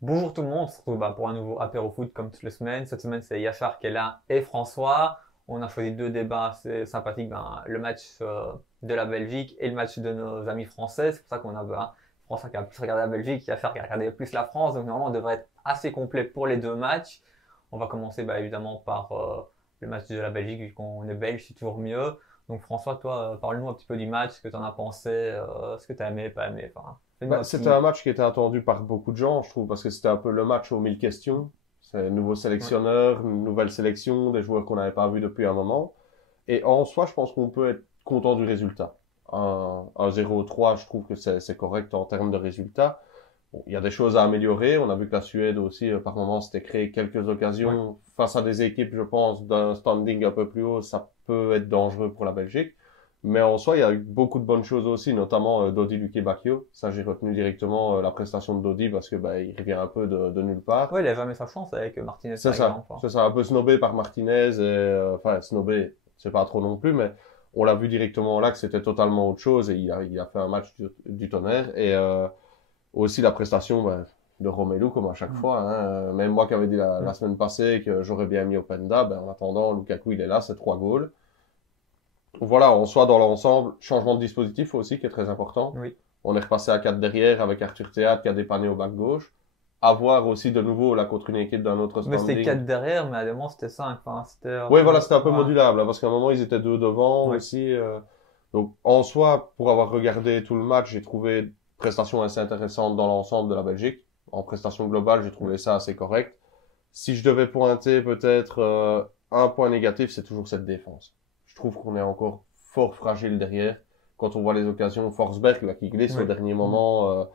Bonjour tout le monde, on se retrouve pour un nouveau apéro foot comme toutes les semaines. Cette semaine, c'est Yachar qui est là et François. On a choisi deux débats assez sympathiques, le match de la Belgique et le match de nos amis français. C'est pour ça qu'on a François qui a plus regardé la Belgique, Yachar qui a regardé plus la France. Donc normalement, on devrait être assez complet pour les deux matchs. On va commencer évidemment par le match de la Belgique, vu qu'on est belge, c'est toujours mieux. Donc François, toi, parle-nous un petit peu du match, ce que tu en as pensé, ce que tu as aimé, pas aimé. Enfin, fais-nous un C'était un petit... match qui était attendu par beaucoup de gens, je trouve, parce que c'était un peu le match aux 1000 questions. C'est un nouveau sélectionneur, une nouvelle sélection, des joueurs qu'on n'avait pas vus depuis un moment. Et en soi, je pense qu'on peut être content du résultat. Un 0-3, je trouve que c'est correct en termes de résultat. Bon, il y a des choses à améliorer. On a vu que la Suède aussi, par moments, s'était créé quelques Ouais. occasions. Face à des équipes, je pense, d'un standing un peu plus haut, ça peut être dangereux pour la Belgique. Mais en soi, il y a eu beaucoup de bonnes choses aussi, notamment Dodi Lukebakio. Ça, j'ai retenu directement la prestation de Dodi parce que il revient un peu de nulle part. Ouais, il a jamais sa chance avec Martinez C'est par ça. exemple. Hein. C'est ça, un peu snobé par Martinez. Et, enfin, snobé, c'est pas trop non plus, mais on l'a vu directement là que c'était totalement autre chose et il a fait un match du tonnerre. Et aussi la prestation de Romelu, comme à chaque Mm. fois. Hein. Même moi qui avais dit la Mm. semaine passée que j'aurais bien mis Openda, en attendant, Lukaku, il est là, c'est 3 goals. Voilà, on soit dans l'ensemble, changement de dispositif aussi qui est très important. Oui. On est repassé à 4 derrière avec Arthur Théâtre qui a dépanné au bac gauche. Avoir aussi de nouveau là contre une équipe d'un autre Mais c'était standing. 4 derrière, mais à des moments c'était 5. Enfin, c'était un Oui, peu. voilà, c'était un peu Ouais. modulable, parce qu'à un moment ils étaient deux devant Ouais. aussi. Donc en soi, pour avoir regardé tout le match, j'ai trouvé une prestation assez intéressante dans l'ensemble de la Belgique. En prestation globale, j'ai Ouais. trouvé ça assez correct. Si je devais pointer peut-être un point négatif, c'est toujours cette défense. Je trouve qu'on est encore fort fragile derrière. Quand on voit les occasions, Forsberg là, qui glisse au Ouais. dernier Mm. moment,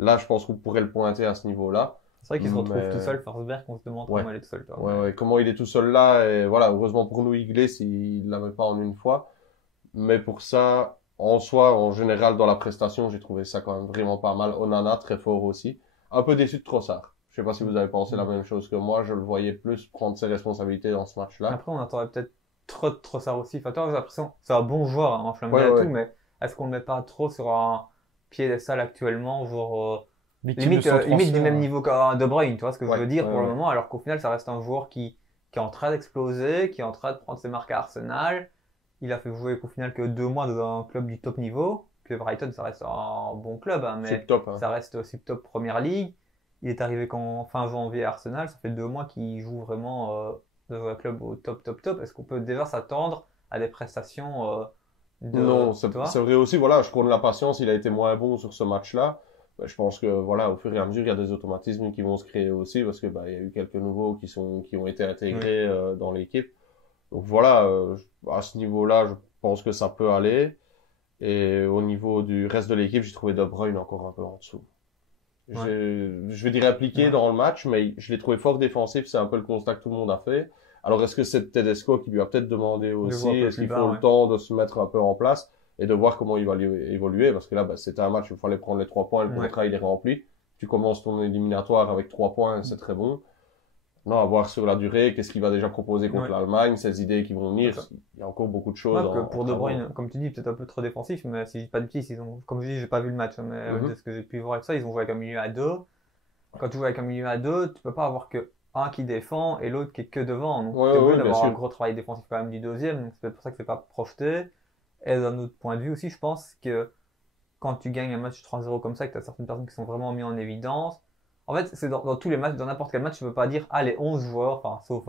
là je pense qu'on pourrait le pointer à ce niveau-là. C'est vrai qu'il se retrouve tout Mais seul, Forsberg, on se demande ouais, comment il est tout seul, toi. ouais, Mais... ouais, comment il est tout seul là et voilà, heureusement pour nous il glisse, il la met pas en une fois. Mais pour ça, en soi, en général dans la prestation, j'ai trouvé ça quand même vraiment pas mal. Onana très fort aussi. Un peu déçu de Trossard. Je sais pas si Mm. vous avez pensé la Mm. même chose que moi. Je le voyais plus prendre ses responsabilités dans ce match-là. Après, on attendait peut-être trop de Trossard aussi. Enfin, toi, j'ai l'impression c'est un bon joueur, hein, Ouais, enflammé ouais, à tout, ouais. mais est-ce qu'on le met pas trop sur un piédestal actuellement, genre Victime de limite, son limite du transfert. même niveau qu'un De Bruyne, tu vois ce que je Ouais, veux dire ouais, pour le ouais. moment, alors qu'au final, ça reste un joueur qui est en train d'exploser, qui est en train de prendre ses marques à Arsenal. Il a fait jouer qu'au final que 2 mois dans un club du top niveau, que Brighton, ça reste un bon club, hein, C'est mais top, hein. ça reste sub-top Première Ligue. Il est arrivé qu'en fin janvier à Arsenal, ça fait 2 mois qu'il joue vraiment dans un club au top, top, top. Est-ce qu'on peut déjà s'attendre à des prestations Non, de c'est toi? vrai aussi, voilà, je prends la patience, il a été moins bon sur ce match-là. Je pense que, voilà, au fur et à mesure, il y a des automatismes qui vont se créer aussi, parce que, il y a eu quelques nouveaux qui ont été Oui. intégrés, dans l'équipe. Donc voilà, à ce niveau-là, je pense que ça peut aller. Et au niveau du reste de l'équipe, j'ai trouvé De Bruyne encore un peu en dessous. Ouais. Je vais dire impliqué Ouais. dans le match, mais je l'ai trouvé fort défensif, c'est un peu le constat que tout le monde a fait. Alors est-ce que c'est Tedesco qui lui a peut-être demandé De jouer aussi, un peu est-ce plus qu'il faut bas, le ouais. temps de se mettre un peu en place et de voir comment il va évoluer, parce que là, c'était un match où il fallait prendre les 3 points, le Ouais. contrat il est rempli. Tu commences ton éliminatoire avec 3 points, c'est très bon. Non, à voir sur la durée, qu'est-ce qu'il va déjà proposer contre Ouais. l'Allemagne, ses idées qui vont C'est venir. ça. Il y a encore beaucoup de Ouais, choses que en pour De travaux, Bruyne, quoi. comme tu dis, peut-être un peu trop défensif, mais si je dis pas de bêtises, comme je dis, j'ai pas vu le match, hein, mais de Mhm. ce que j'ai pu voir avec ça, ils ont joué avec un milieu à deux. Quand tu joues avec un milieu à deux, tu peux pas avoir que un qui défend et l'autre qui est que devant. Donc Ouais, tu es ouais, obligé ouais, bien d'avoir un sûr. gros travail défensif quand même du deuxième. Donc c'est peut-être pour ça que c'est pas projeté. Et d'un autre point de vue aussi, je pense que quand tu gagnes un match 3-0 comme ça, que tu as certaines personnes qui sont vraiment mis en évidence. En fait, c'est dans tous les matchs, dans n'importe quel match, tu peux pas dire, ah, les 11 joueurs, enfin, sauf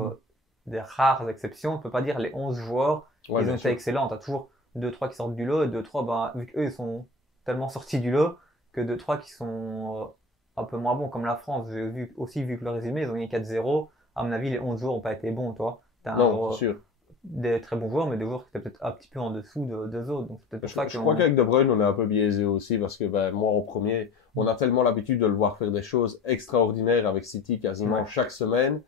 des rares exceptions, tu peux pas dire les 11 joueurs, Ouais, ils ont bien été sûr. excellents. Tu as toujours deux trois qui sortent du lot et deux trois vu qu'eux, ils sont tellement sortis du lot que deux trois qui sont un peu moins bons, comme la France. Vu que le résumé, ils ont gagné 4-0. À mon avis, les 11 joueurs ont pas été bons, toi. T'as Non, c'est sûr. des très bons joueurs, mais des joueurs qui étaient peut-être un petit peu en dessous d'eux autres. Donc c'est peut-être pour ça Je crois qu'on. qu'avec De Bruyne, on est un peu biaisé aussi parce que moi, en premier, on a tellement l'habitude de le voir faire des choses extraordinaires avec City quasiment Ouais. chaque semaine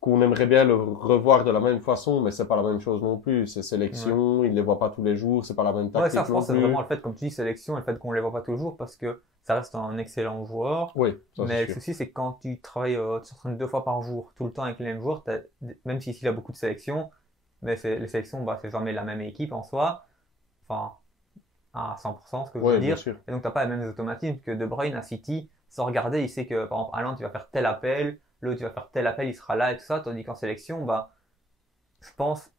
qu'on aimerait bien le revoir de la même façon, mais c'est pas la même chose non plus. C'est Ouais. sélection, il les voit pas tous les jours, c'est pas la même Ouais, ça, tactique je non pense, c'est vraiment plus. le fait, comme tu dis, sélection et le fait qu'on les voit pas toujours parce que ça reste un excellent joueur. Oui, ça c'est Mais le sûr. souci, c'est que quand tu travailles, tu t'entraînes 2 fois par jour, tout le temps avec les mêmes joueurs, même si ici, il y a beaucoup de sélections, mais les sélections, c'est jamais la même équipe en soi. Enfin, à 100%, ce que je veux Oui, bien dire. sûr. Et donc, t'as pas les mêmes automatismes que De Bruyne à City. sans regarder, il sait que, par exemple, Haaland, il va faire tel appel, l'autre, il va faire tel appel, il sera là et tout ça, tandis qu'en sélection, bah, je pense,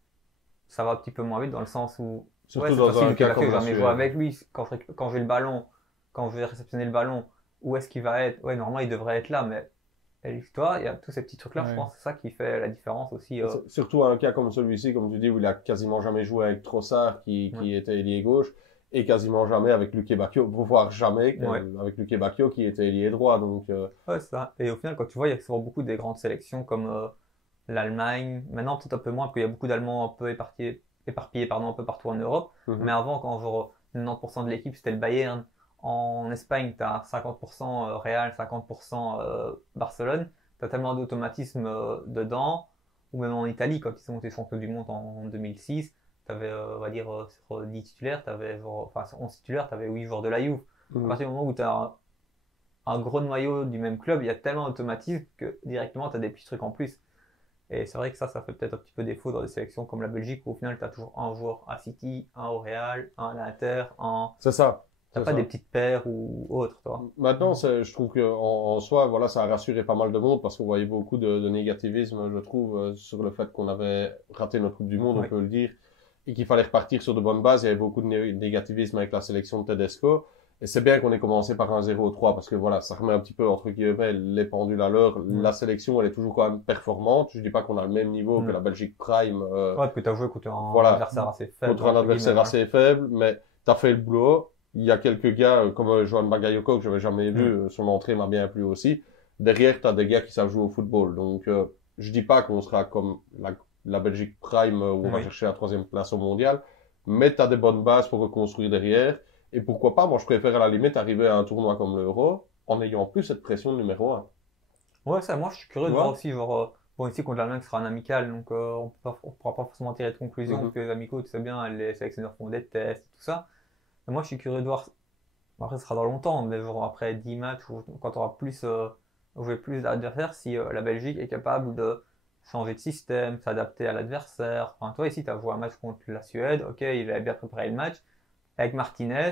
ça va un petit peu moins vite dans le sens où, ouais, Surtout c'est dans facile, un Luke cas Bakio, comme j'ai la jamais Suède. joué avec lui, quand j'ai le ballon, quand je vais réceptionner le ballon, où est-ce qu'il va être? Ouais, normalement, il devrait être là, mais, toi, il y a tous ces petits trucs-là, je Ouais. pense, c'est ça qui fait la différence aussi. Surtout un cas comme celui-ci, comme tu dis, où il a quasiment jamais joué avec Trossard qui était ailier gauche et quasiment jamais avec Luque Bacchio, voire jamais Ouais. avec Luque Bacchio qui était ailier droit. Donc, Ouais, c'est ça. Et au final, quand tu vois, il y a souvent beaucoup des grandes sélections comme l'Allemagne. Maintenant, peut-être un peu moins, parce qu'il y a beaucoup d'Allemands un peu éparpillés pardon, un peu partout en Europe. Mais avant, quand genre 90% de l'équipe, c'était le Bayern. En Espagne, tu as 50% Real, 50% Barcelone. Tu as tellement d'automatisme dedans. Ou même en Italie, quand ils sont montés champions du monde en 2006, tu avais, on va dire, sur 10 titulaires, enfin, sur 11 titulaires, tu avais 8 joueurs de la Juve. À partir du moment où tu as un gros noyau du même club, il y a tellement d'automatisme que directement tu as des petits trucs en plus. Et c'est vrai que ça fait peut-être un petit peu défaut dans des sélections comme la Belgique où au final tu as toujours un joueur à City, un au Real, un à l'Inter, c'est ça. T'as pas des petites paires ou autres, toi. Maintenant, je trouve que en soi, voilà, ça a rassuré pas mal de monde parce qu'on voyait beaucoup de négativisme, je trouve, sur le fait qu'on avait raté notre Coupe du Monde, Oui. on peut le dire, et qu'il fallait repartir sur de bonnes bases. Il y avait beaucoup de négativisme avec la sélection de Tedesco. Et c'est bien qu'on ait commencé par un 0-3 parce que voilà, ça remet un petit peu entre guillemets les pendules à l'heure. La sélection, elle est toujours quand même performante. Je dis pas qu'on a le même niveau que la Belgique Prime. Ouais, parce que t'as joué contre un voilà, adversaire assez faible. contre un adversaire assez faible, mais t'as fait le boulot. Il y a quelques gars comme Johan Bagayoko que j'avais jamais vu, son entrée m'a bien plu aussi. Derrière, t'as des gars qui savent jouer au football. Donc, je dis pas qu'on sera comme la Belgique Prime où on va chercher la 3e place au mondial, mais t'as des bonnes bases pour reconstruire derrière. Et pourquoi pas, moi je préfère à la limite arriver à un tournoi comme l'Euro en ayant plus cette pression de numéro 1. Ouais, ça, moi je suis curieux de voir aussi, genre, bon, ici contre l'Allemagne, ce sera un amical, donc on pourra pas forcément tirer de conclusion, parce que les amicaux, tu sais bien, les sélectionneurs font des tests et tout ça. Mais moi je suis curieux de voir, après ce sera dans longtemps, mais genre après 10 matchs, ou quand on aura plus, joué plus d'adversaires, si la Belgique est capable de changer de système, s'adapter à l'adversaire. Enfin, toi ici, tu as joué un match contre la Suède, ok, il avait bien préparé le match. Avec Martinez,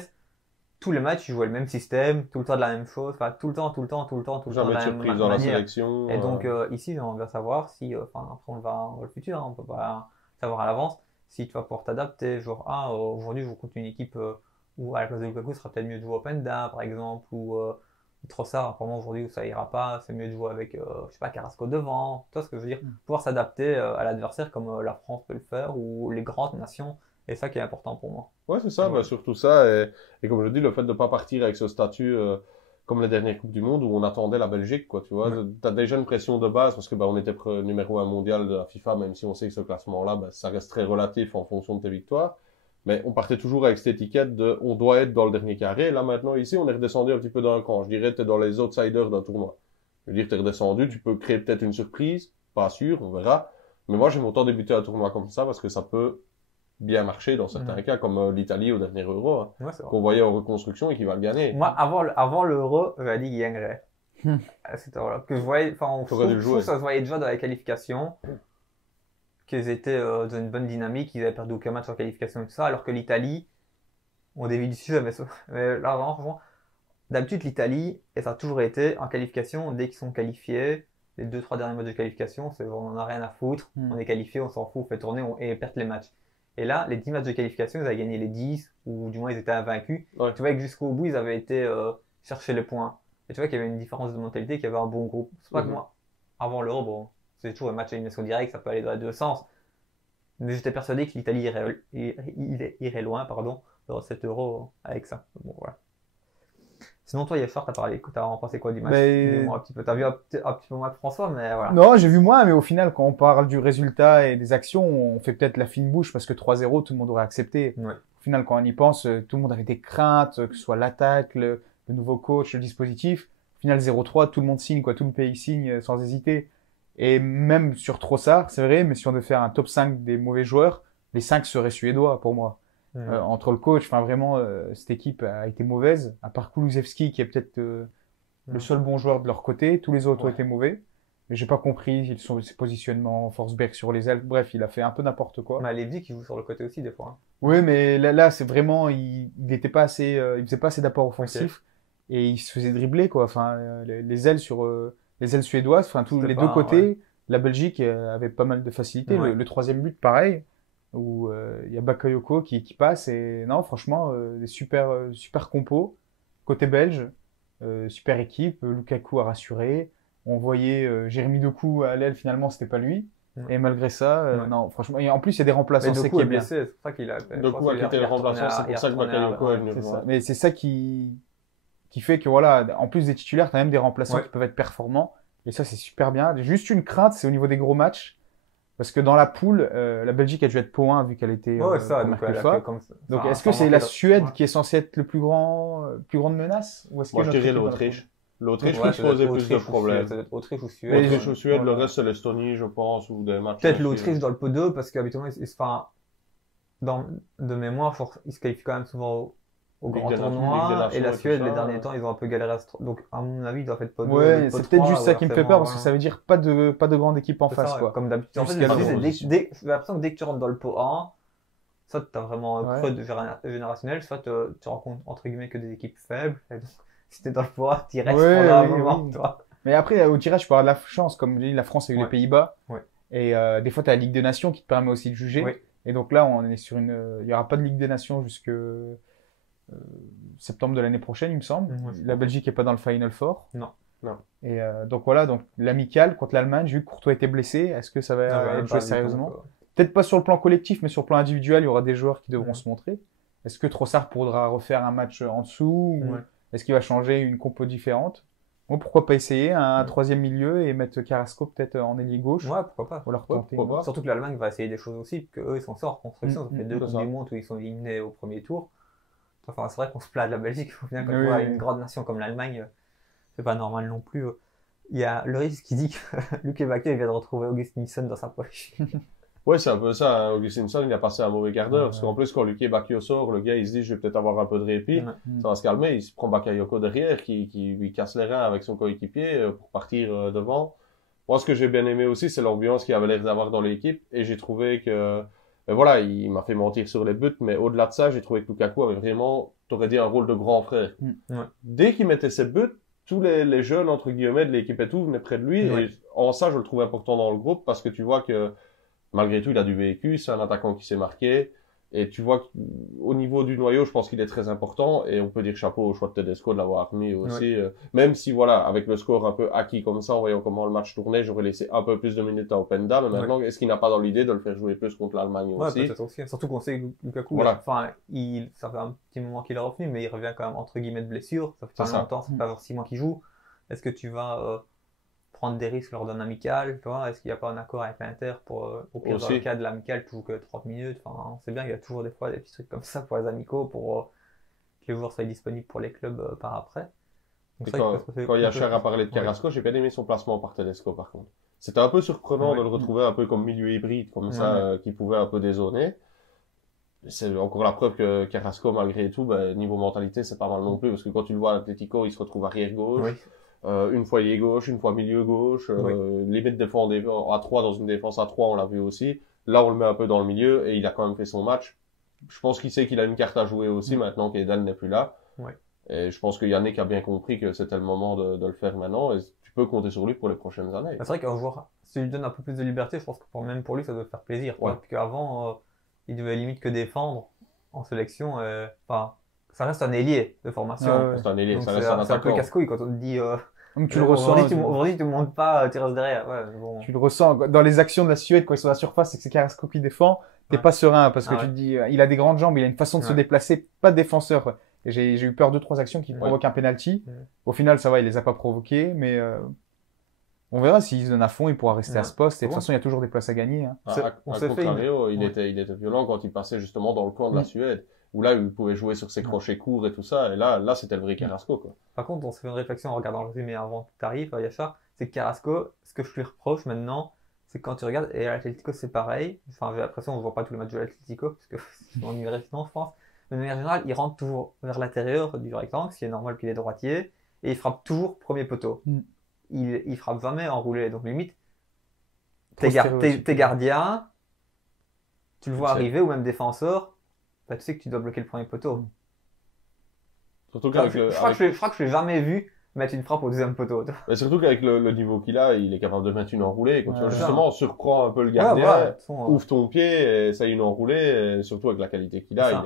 tous les matchs, il jouait le même système, tout le temps de la même chose, enfin tout le temps de Jamais de la surprise même dans la manière. sélection. Et donc ici, on va savoir si, enfin après on va le futur, hein, on peut pas savoir à l'avance, si tu vas pouvoir t'adapter, genre aujourd'hui je joue contre une équipe où à la place de Lukaku, ce sera peut-être mieux de jouer Openda par exemple, ou Trossard, apparemment aujourd'hui ça ira pas, c'est mieux de jouer avec, je sais pas, Carrasco devant, tu vois ce que je veux dire, pouvoir s'adapter à l'adversaire comme la France peut le faire, ou les grandes nations. Et ça qui est important pour moi. Ouais, c'est ça, bah, surtout ça. Et comme je dis, le fait de pas partir avec ce statut comme les dernières Coupes du Monde où on attendait la Belgique, quoi, tu vois. T'as déjà une pression de base parce que bah, on était numéro 1 mondial de la FIFA, même si on sait que ce classement-là, bah, ça reste très relatif en fonction de tes victoires. Mais on partait toujours avec cette étiquette de on doit être dans le dernier carré. Là, maintenant, ici, on est redescendu un petit peu d'un cran. Je dirais que t'es dans les outsiders d'un tournoi. Je veux dire, t'es redescendu, tu peux créer peut-être une surprise, pas sûr, on verra. Mais moi, j'aime autant débuter un tournoi comme ça parce que ça peut bien marché dans certains cas, comme l'Italie au dernier Euro, hein, qu'on voyait en reconstruction et qui va le gagner. Moi, avant l'Euro, j'avais dit qu'il gagnerait. C'était voilà, que je voyais, enfin, je trouve ça se voyait déjà dans la qualification, qu'ils étaient dans une bonne dynamique, ils avaient perdu aucun match en qualification et tout ça, alors que l'Italie, on dévie du sujet, mais là, vraiment, franchement, d'habitude, l'Italie, et ça a toujours été, en qualification, dès qu'ils sont qualifiés, les 2-3 derniers matchs de qualification, c'est on en a rien à foutre, on est qualifié, on s'en fout, on fait tourner et perd les matchs. Et là, les 10 matchs de qualification, ils avaient gagné les 10, ou du moins ils étaient invaincus. Ouais. Tu vois que jusqu'au bout, ils avaient été chercher les points. Et tu vois qu'il y avait une différence de mentalité, qu'il y avait un bon groupe. C'est pas que moi, avant l'Euro, bon, c'est toujours un match à élimination directe, ça peut aller dans les deux sens. Mais j'étais persuadé que l'Italie irait loin, dans cet Euro avec ça. Bon, voilà. Sinon, toi, Yachar, t'as en pensé quoi du match? Dis-moi un petit peu. T'as vu un petit peu moins que François, mais voilà. Non, j'ai vu moins, mais au final, quand on parle du résultat et des actions, on fait peut-être la fine bouche parce que 3-0, tout le monde aurait accepté. Ouais. Au final, quand on y pense, tout le monde avait des craintes, que ce soit l'attaque, le nouveau coach, le dispositif. Au final, 0-3, tout le monde signe, quoi. Tout le pays signe sans hésiter. Et même sur Trossard, c'est vrai, mais si on devait faire un top 5 des mauvais joueurs, les 5 seraient suédois pour moi. Entre le coach, enfin vraiment, cette équipe a été mauvaise, à part Kulusevski qui est peut-être le seul bon joueur de leur côté, tous les autres ont été mauvais. Mais j'ai pas compris ses positionnements, Forsberg sur les ailes, bref, il a fait un peu n'importe quoi. Mais Levy qui joue sur le côté aussi des fois. Hein. Oui, mais là c'est vraiment, il était pas assez, il faisait pas assez d'apport offensif. et il se faisait dribbler, quoi. Enfin, les ailes les ailes suédoises, enfin, tous C'était les pas- deux côtés, ouais. la Belgique avait pas mal de facilité. Ouais. Le troisième but, pareil, où il y a Bakayoko qui passe, et non, franchement, des super compos. Côté belge, super équipe, Lukaku a rassuré. On voyait Jérémy Doku à l'aile, finalement, c'était pas lui. Ouais. Et malgré ça, Ouais. non, franchement, et en plus, il y a des remplaçants, Mais c'est Doku ça est qui est bien. blessé, c'est pour ça qu'il a. je Doku pense a qu'il quitté le remplaçant, c'est pour ça que Bakayoko est venu C'est le ça. voir. Mais c'est ça qui fait que voilà, en plus des titulaires, t'as même des remplaçants Ouais. qui peuvent être performants. Et ça, c'est super bien. Juste une crainte, c'est au niveau des gros matchs. Parce que dans la poule, la Belgique a dû être pot 1 vu qu'elle était Ouais, ça, première donc elle a UEFA. fait comme ça. Donc Enfin, est-ce que sans c'est manquer la de- Suède Ouais. qui est censée être plus grande menace ou est-ce Moi, que je notre dirais équipe dans la l'Autriche. L'Autriche Ouais, qui se posait plus de Autriche ou Suède, problèmes. ça doit être Autriche ou Suède. Mais Autriche je- ou Suède, le voilà. reste c'est l'Estonie, je pense, ou des matchs. Peut-être aussi. l'Autriche dans le pot 2, parce qu'habituellement, de mémoire, ils se qualifient quand même souvent au Ligue grand des Nations, Ligue des tournoi. Nations Et la et tout Suède, ça, les derniers ouais. temps, ils ont un peu galéré. Donc, à mon avis, ils doivent être pot 2. Ouais, pot c'est peut-être 3, juste ça qui me fait peur parce que ça veut dire pas de grande équipe en C'est face, ça, quoi. comme d'habitude. En fait, Jusqu'à le souci, la c'est j'ai l'impression que dès que tu rentres dans le pot 1, soit tu as vraiment un Ouais. creux générationnel, soit tu rencontres entre guillemets que des équipes faibles. Et donc, si t'es dans le pot 1, tu restes Ouais, pendant un oui, moment, oui. toi. Mais après, au tirage, tu peux avoir de la chance. Comme je dis, la France a eu les Ouais. Pays-Bas. Ouais. Et des fois, tu as la Ligue des Nations qui te permet aussi de juger. Oui. Et donc là, on est sur il n'y aura pas de Ligue des Nations jusque septembre de l'année prochaine, il me semble. Ouais, je La pense. Belgique n'est pas dans le Final Four. Non. Non. Et donc voilà, donc l'amical contre l'Allemagne, vu que Courtois était blessé, est-ce que ça va Ah, être même joué pas du sérieusement? tout, Peut-être pas sur le plan collectif, mais sur le plan individuel, il y aura des joueurs qui devront Ouais. se montrer. Est-ce que Trossard pourra refaire un match en dessous ou Ouais. est-ce qu'il va changer une compo différente? Bon, pourquoi pas essayer un Ouais. troisième milieu et mettre Carrasco peut-être en ailier gauche Ouais, pourquoi pas. ou leur Ouais, tenter. pourquoi pas. Surtout que l'Allemagne va essayer des choses aussi, parce qu'eux, ils sont sortis en construction. Ça fait deux c'est Coupes ça. du Monde où ils sont éliminés au premier tour. Enfin, c'est vrai qu'on se plaint de la Belgique. Au final, quand Oui, tu vois oui. une grande nation comme l'Allemagne, c'est pas normal non plus. Il y a le risque qui dit que Luke Bakay vient de retrouver Augustinson dans sa poche. Ouais, c'est un peu ça. Hein. Augustinson, il a passé un mauvais quart d'heure. Ouais. Parce qu'en plus, quand Luke Bakio sort, le gars, il se dit, je vais peut-être avoir un peu de répit. Ouais. Ça va se calmer. Il se prend Bakayoko derrière, qui lui casse les reins avec son coéquipier pour partir devant. Moi, ce que j'ai bien aimé aussi, c'est l'ambiance qu'il avait l'air d'avoir dans l'équipe. Et j'ai trouvé que, ben voilà, il m'a fait mentir sur les buts, mais au-delà de ça, j'ai trouvé que Lukaku avait vraiment, t'aurais dit, un rôle de grand frère. Ouais. Dès qu'il mettait ses buts, tous les jeunes, entre guillemets, de l'équipe et tout, venaient près de lui. Ouais. Et en ça, je le trouve important dans le groupe parce que tu vois que, malgré tout, il a du vécu, c'est un attaquant qui s'est marqué. Et tu vois qu'au niveau du noyau, je pense qu'il est très important. Et on peut dire chapeau au choix de Tedesco de l'avoir mis aussi. Même si, voilà, avec le score un peu acquis comme ça, en voyant comment le match tournait, j'aurais laissé un peu plus de minutes à Openda. Mais maintenant, est-ce qu'il n'a pas dans l'idée de le faire jouer plus contre l'Allemagne Ouais, aussi? peut-être aussi. Surtout qu'on sait que Lukaku, Voilà. enfin, ça fait un petit moment qu'il est revenu, mais il revient quand même entre guillemets de blessure. Ça fait pas C'est ça. longtemps, c'est pas forcément qu'il joue. Est-ce que tu vas prendre des risques lors d'un amical, tu vois? Est-ce qu'il n'y a pas un accord avec l'Inter pour, au pire, dans Aussi. le cas de l'amical, tu joues que 30 minutes? Enfin, on sait bien qu'il y a toujours des fois des petits trucs comme ça pour les amicaux, pour que les joueurs soient disponibles pour les clubs par après. Donc, Et ça, quand Yachar a parlé de Carrasco, j'ai bien aimé son placement par Tedesco, par contre. C'était un peu surprenant Ouais. de le retrouver un peu comme milieu hybride, comme Ouais. ça, qui pouvait un peu dézonner. C'est encore la preuve que Carrasco, malgré tout, ben, niveau mentalité, c'est pas mal non plus, parce que quand tu le vois à l'Atlético, il se retrouve arrière gauche. Oui. Une fois ailier gauche, une fois milieu gauche, limite défendre à 3 dans une défense à 3, on l'a vu aussi. Là, on le met un peu dans le milieu et il a quand même fait son match. Je pense qu'il sait qu'il a une carte à jouer aussi maintenant qu'Eden n'est plus là. Ouais. Et je pense que Yannick a bien compris que c'était le moment de le faire maintenant et tu peux compter sur lui pour les prochaines années. C'est vrai qu'un joueur, si tu lui donnes un peu plus de liberté, je pense que même pour lui, ça doit faire plaisir. Ouais. Parce qu'avant, il devait limite que défendre en sélection. Enfin, ça reste un ailier de formation. Ah ouais. C'est un ailier, Donc ça c'est reste un c'est un peu attaquant. casse-couille quand on te dit Donc tu le ressens. aujourd'hui tu montes pas, tu restes derrière. Ouais, mais bon. Tu le ressens dans les actions de la Suède quand ils sont à la surface et que c'est Carrasco qui défend. T'es Ouais. pas serein parce que Ah tu ouais. te dis, il a des grandes jambes, il a une façon de se Ouais. déplacer, pas de défenseur. Quoi. Et j'ai eu peur 2-3 actions qui Ouais. provoquent un penalty. Ouais. Au final, ça va, il les a pas provoquées, mais on verra s'il se donne à fond, il pourra rester Ouais. à ce poste. Et de C'est toute façon, il y a toujours des places à gagner. Hein. On À s'est fait contrario, il Ouais. était violent quand il passait justement dans le coin de la Mm. Suède, où là, il pouvait jouer sur ses crochets courts et tout ça, et là, c'était le vrai Carrasco, quoi. Par contre, on s'est fait une réflexion en regardant le résumé avant que tu arrives, Yachar, c'est que Carrasco, ce que je lui reproche maintenant, c'est que quand tu regardes, et à l'Atlético c'est pareil, enfin j'ai l'impression qu'on ne voit pas tous les matchs de l'Atlético, parce que c'est en sinon je pense, mais de manière générale, il rentre toujours vers l'intérieur du rectangle, ce qui est normal qu'il est droitier, et il frappe toujours premier poteau. Mm. Il frappe jamais enroulé, donc limite, Trop t'es stéréotypé. gardien, tu le vois C'est- arriver, ou même défenseur, bah, tu sais que tu dois bloquer le premier poteau. Surtout qu'avec le, Je crois que je l'ai jamais vu mettre une frappe au deuxième poteau. mais surtout qu'avec le niveau qu'il a, il est capable de mettre une enroulée. Quand tu vois, Ouais. justement, surprend un peu le gardien, voilà, de toute façon, ouvre ton pied, et ça une enroulée, et surtout avec la qualité qu'il a. C'est ça.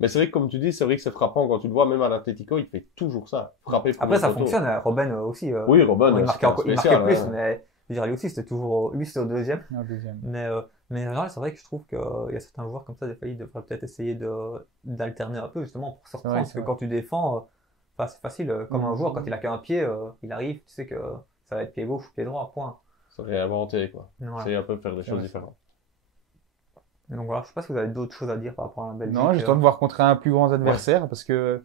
Mais c'est vrai que comme tu dis, c'est vrai que c'est frappant quand tu le vois, même à l'Atlético, il fait toujours ça. Frapper pour Après, le ça poteau. fonctionne. Robben aussi. Oui, Robben, Bon, il marquait c'était il marquait spécial, plus, ouais. mais je veux dire, lui aussi, c'était toujours. Lui, c'était au deuxième. Un deuxième. Mais en général, c'est vrai que je trouve qu'il y a certains joueurs comme ça, des fois, ils devraient peut-être essayer d'alterner un peu, justement, pour se reprendre. Ouais, Parce c'est que vrai. quand tu défends, c'est facile. Comme un Mhm. joueur, quand il a qu'un pied, il arrive, tu sais que ça va être pied gauche ou pied droit, point. C'est réinventé, quoi. Voilà. C'est un peu faire des choses Ouais. différentes. Et donc voilà, je sais pas si vous avez d'autres choses à dire par rapport à la Belgique. Non, j'attends de voir contre un plus grand adversaire parce que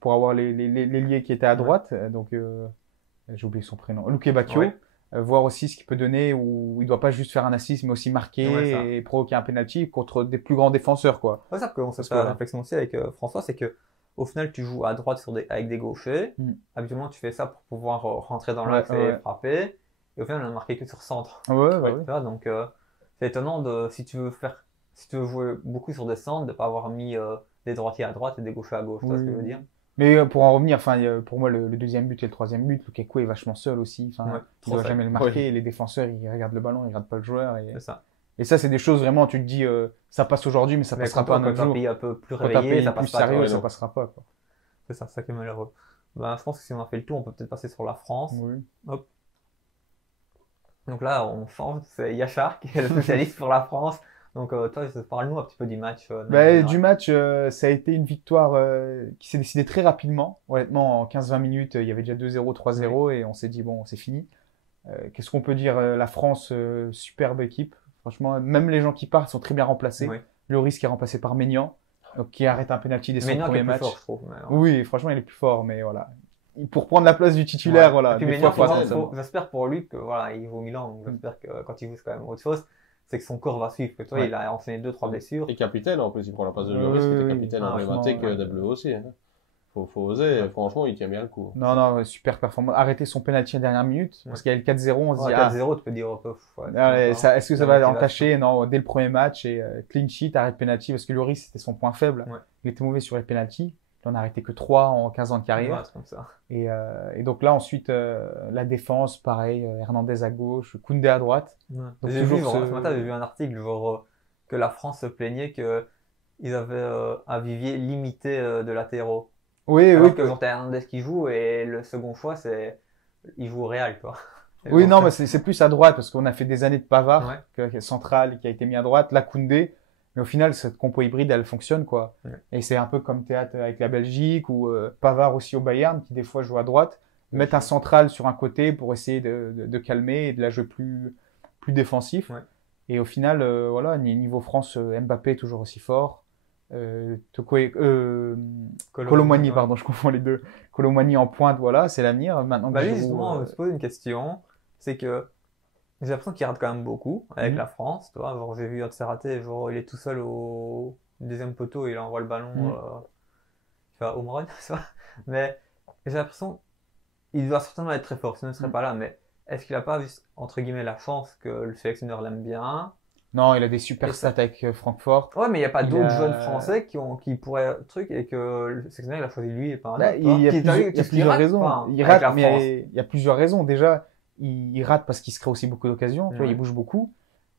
pour avoir les liés qui étaient à droite, donc j'ai oublié son prénom, Luque Bacchio, Ouais. voir aussi ce qu'il peut donner où il doit pas juste faire un assist mais aussi marquer Ouais, ça. et provoquer un penalty contre des plus grands défenseurs quoi. Ouais, ça, qu'on s'est Parce fait que- la réflexion aussi avec François, c'est que au final, tu joues à droite avec des gauchers. Mm. Habituellement, tu fais ça pour pouvoir rentrer dans Ouais, l'axe et ouais. frapper. Et au final, on a marqué que sur centre. Ouais, bah Ouais. oui. Tu vois, donc c'est étonnant si tu veux jouer beaucoup sur des centres, de pas avoir mis des droitiers à droite et des gauchers à gauche. Tu vois ce que je veux dire? Mais pour en revenir, enfin, pour moi, le deuxième but et le troisième but, Lukaku est vachement seul aussi. Enfin, Ouais, il trop doit seul. jamais le marquer. Les défenseurs, ils regardent le ballon, ils regardent pas le joueur. C'est ça. Et ça, c'est des choses vraiment, tu te dis, ça passe aujourd'hui, mais ça Mais passera quand pas un t'as autre un jour. pays un peu plus Quand t'as un réveillé, pays ça plus passe pas. sérieux, toi. ça non. passera pas, quoi. C'est ça qui est malheureux. Ben, je pense que si on a fait le tour, on peut peut-être passer sur la France. Oui. Donc là, on change. C'est Yachar qui est le spécialiste pour la France. Donc toi, parle-nous un petit peu du match. Du match, ça a été une victoire qui s'est décidée très rapidement. Honnêtement, en 15-20 minutes, il y avait déjà 2-0, 3-0 et on s'est dit, bon, c'est fini. Qu'est-ce qu'on peut dire La France, superbe équipe. Franchement, même les gens qui partent sont très bien remplacés. Oui. Lloris qui est remplacé par Maignan, donc qui arrête un penalty dès son Maignan qui premier est plus match. fort, je trouve. Oui, franchement, il est plus fort, mais voilà. Pour prendre la place du titulaire, Ouais. voilà. Et puis des Maignan, fois, j'espère pour lui que voilà, il joue au Milan. Donc j'espère que quand il joue, c'est quand même autre chose. C'est que son corps va suivre. Que toi, Ouais. il a enchaîné 2-3 blessures. Et capitaine, en plus, il prend la place de Lloris, qui était capitaine Ah, emblématique franchement, des Bleus aussi. Hein. Faut oser. Ouais. Franchement, il tient bien le coup. Non, super performance. Arrêter son penalty à la dernière minute, parce qu'il y a le 4-0, on se dit, 4-0, tu peux dire, ouais, est-ce que ça va entacher? Non, dès le premier match, et clean sheet, arrêt de penalty, parce que Lloris, c'était son point faible. Ouais. Il était mauvais sur les penalties. Il en a arrêté que 3 en 15 ans de carrière. Ouais, c'est comme ça. Et donc là, ensuite, la défense, pareil, Hernandez à gauche, Koundé à droite. Ouais. Donc J'ai vu, toujours ce matin, j'ai vu un article que la France se plaignait que ils avaient un vivier limité de latéraux. Oui, Alors oui. que genre, t'as Hernandez qui joue et le second choix, il joue au Real, quoi. Et Oui, donc, non, mais c'est plus à droite, parce qu'on a fait des années de Pavard, Ouais. qui est central, qui a été mis à droite, là, Koundé. Mais au final, cette compo hybride, elle fonctionne, quoi. Ouais. Et c'est un peu comme Théâtre avec la Belgique, ou Pavard aussi au Bayern, qui des fois joue à droite. Mettre un central sur un côté pour essayer de calmer et de la jouer plus défensif. Ouais. Et au final, voilà, niveau France, Mbappé est toujours aussi fort. Colomani, ouais. pardon, je confonds les deux. Colomani en pointe, voilà, c'est l'avenir. Maintenant, Bah, lui, Giroud, justement, on se pose une question. C'est que j'ai l'impression qu'il rate quand même beaucoup avec Mhm. la France. Tu vois, genre, j'ai vu Yotse rater, genre, il est tout seul au deuxième poteau, il envoie le ballon, Mhm. il fait un home run, tu vois. Mais j'ai l'impression il doit certainement être très fort, sinon il ne serait Mhm. pas là. Mais est-ce qu'il n'a pas, entre guillemets, la chance que le sélectionneur l'aime bien? Non, il a des super Et ça- stats avec Francfort. Ouais, mais il n'y a pas Il d'autres a- jeunes français qui pourraient truc et que le sélectionneur il a choisi lui et pas un Bah, autre. il tu vois. y a Qui- plusieurs, tu il y a sais, plusieurs rate raisons. pas, Il avec rate, la mais France. il y a plusieurs raisons. Déjà, il rate parce qu'il se crée aussi beaucoup d'occasions. Tu vois, Ouais. il bouge beaucoup.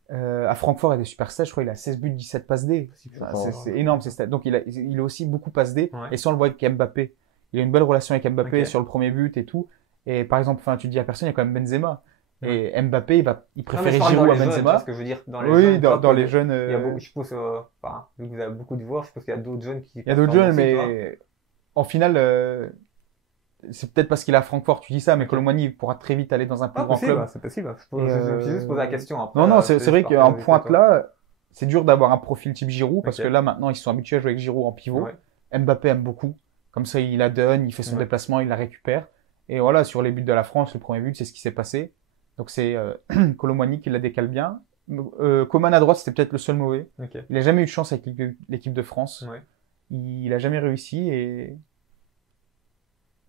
À Francfort, il y a des super stats. Je crois qu'il a 16 buts, 17 passes D. Enfin, c'est énorme ces stats. Donc, il a aussi beaucoup passes D. Ouais. Et ça, on le voit avec Mbappé. Il a une belle relation avec Mbappé Ok. sur le premier but et tout. Et par exemple, enfin, tu dis à personne, il y a quand même Benzema. Et Mbappé, il Non, mais préférait je parle Giroud dans à les jeunes, tu vois Benzema. ce que je veux dire, dans les Oui, jeunes, dans top, les jeunes. il y a beaucoup, je pense, enfin, vu que vous avez beaucoup de joueurs, je pense qu'il y a d'autres jeunes qui. Il y a d'autres jeunes, performent aussi, tu vois. mais en finale, c'est peut-être parce qu'il est à Francfort, tu dis ça, mais Ok. Colomani il pourra très vite aller dans un plus Ah, grand possible, club. c'est possible. Je Et, me suis juste posé la question après. Non, non, c'est vrai par qu'en curiosité, pointe toi. là, c'est dur d'avoir un profil type Giroud, parce Ok. que là, maintenant, ils sont habitués à jouer avec Giroud en pivot. Ouais. Mbappé aime beaucoup. Comme ça, il la donne, il fait son Ouais. déplacement, il la récupère. Et voilà, sur les buts de la France, le premier but, c'est ce qui s'est passé. Donc c'est Colomani qui la décale bien. Coman à droite, c'était peut-être le seul mauvais. Ok. Il a jamais eu de chance avec l'équipe de France. Ouais. Il a jamais réussi et...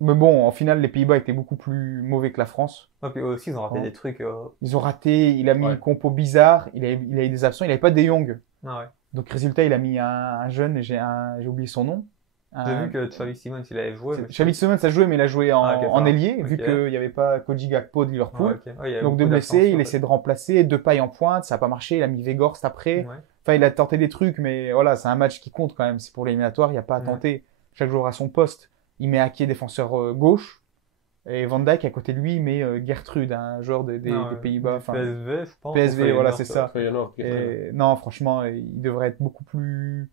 Mais bon, en finale, les Pays-Bas étaient beaucoup plus mauvais que la France. Ouais, puis eux aussi, ils ont raté Oh. des trucs. Ils ont raté, il a mis Ouais. une compo bizarre, il a eu des absents, il avait pas De Jong. Ah ouais. Donc résultat, il a mis un jeune, j'ai oublié son nom. J'ai vu que Xavi Simons, il avait joué. Xavi Simons a joué, mais il a joué en ailier, vu Ok. qu'il n'y avait pas Koji Gakpo de Liverpool. Ouais, ok. Ouais, il y avait Donc de beaucoup blessé, d'absences, il ouais. essaie de remplacer, Depay en pointe, ça n'a pas marché, il a mis Weghorst après. Ouais. Enfin, il a tenté des trucs, mais voilà, c'est un match qui compte quand même. C'est pour l'éliminatoire, il n'y a pas à tenter. Chaque joueur à son poste. Il met Ake défenseur gauche, et Van Dijk à côté de lui, il met Gertrude, un joueur des Pays-Bas. Enfin, PSV, je pense. PSV, voilà, c'est ça. Feyenoord, Et non, franchement, il devrait être beaucoup plus.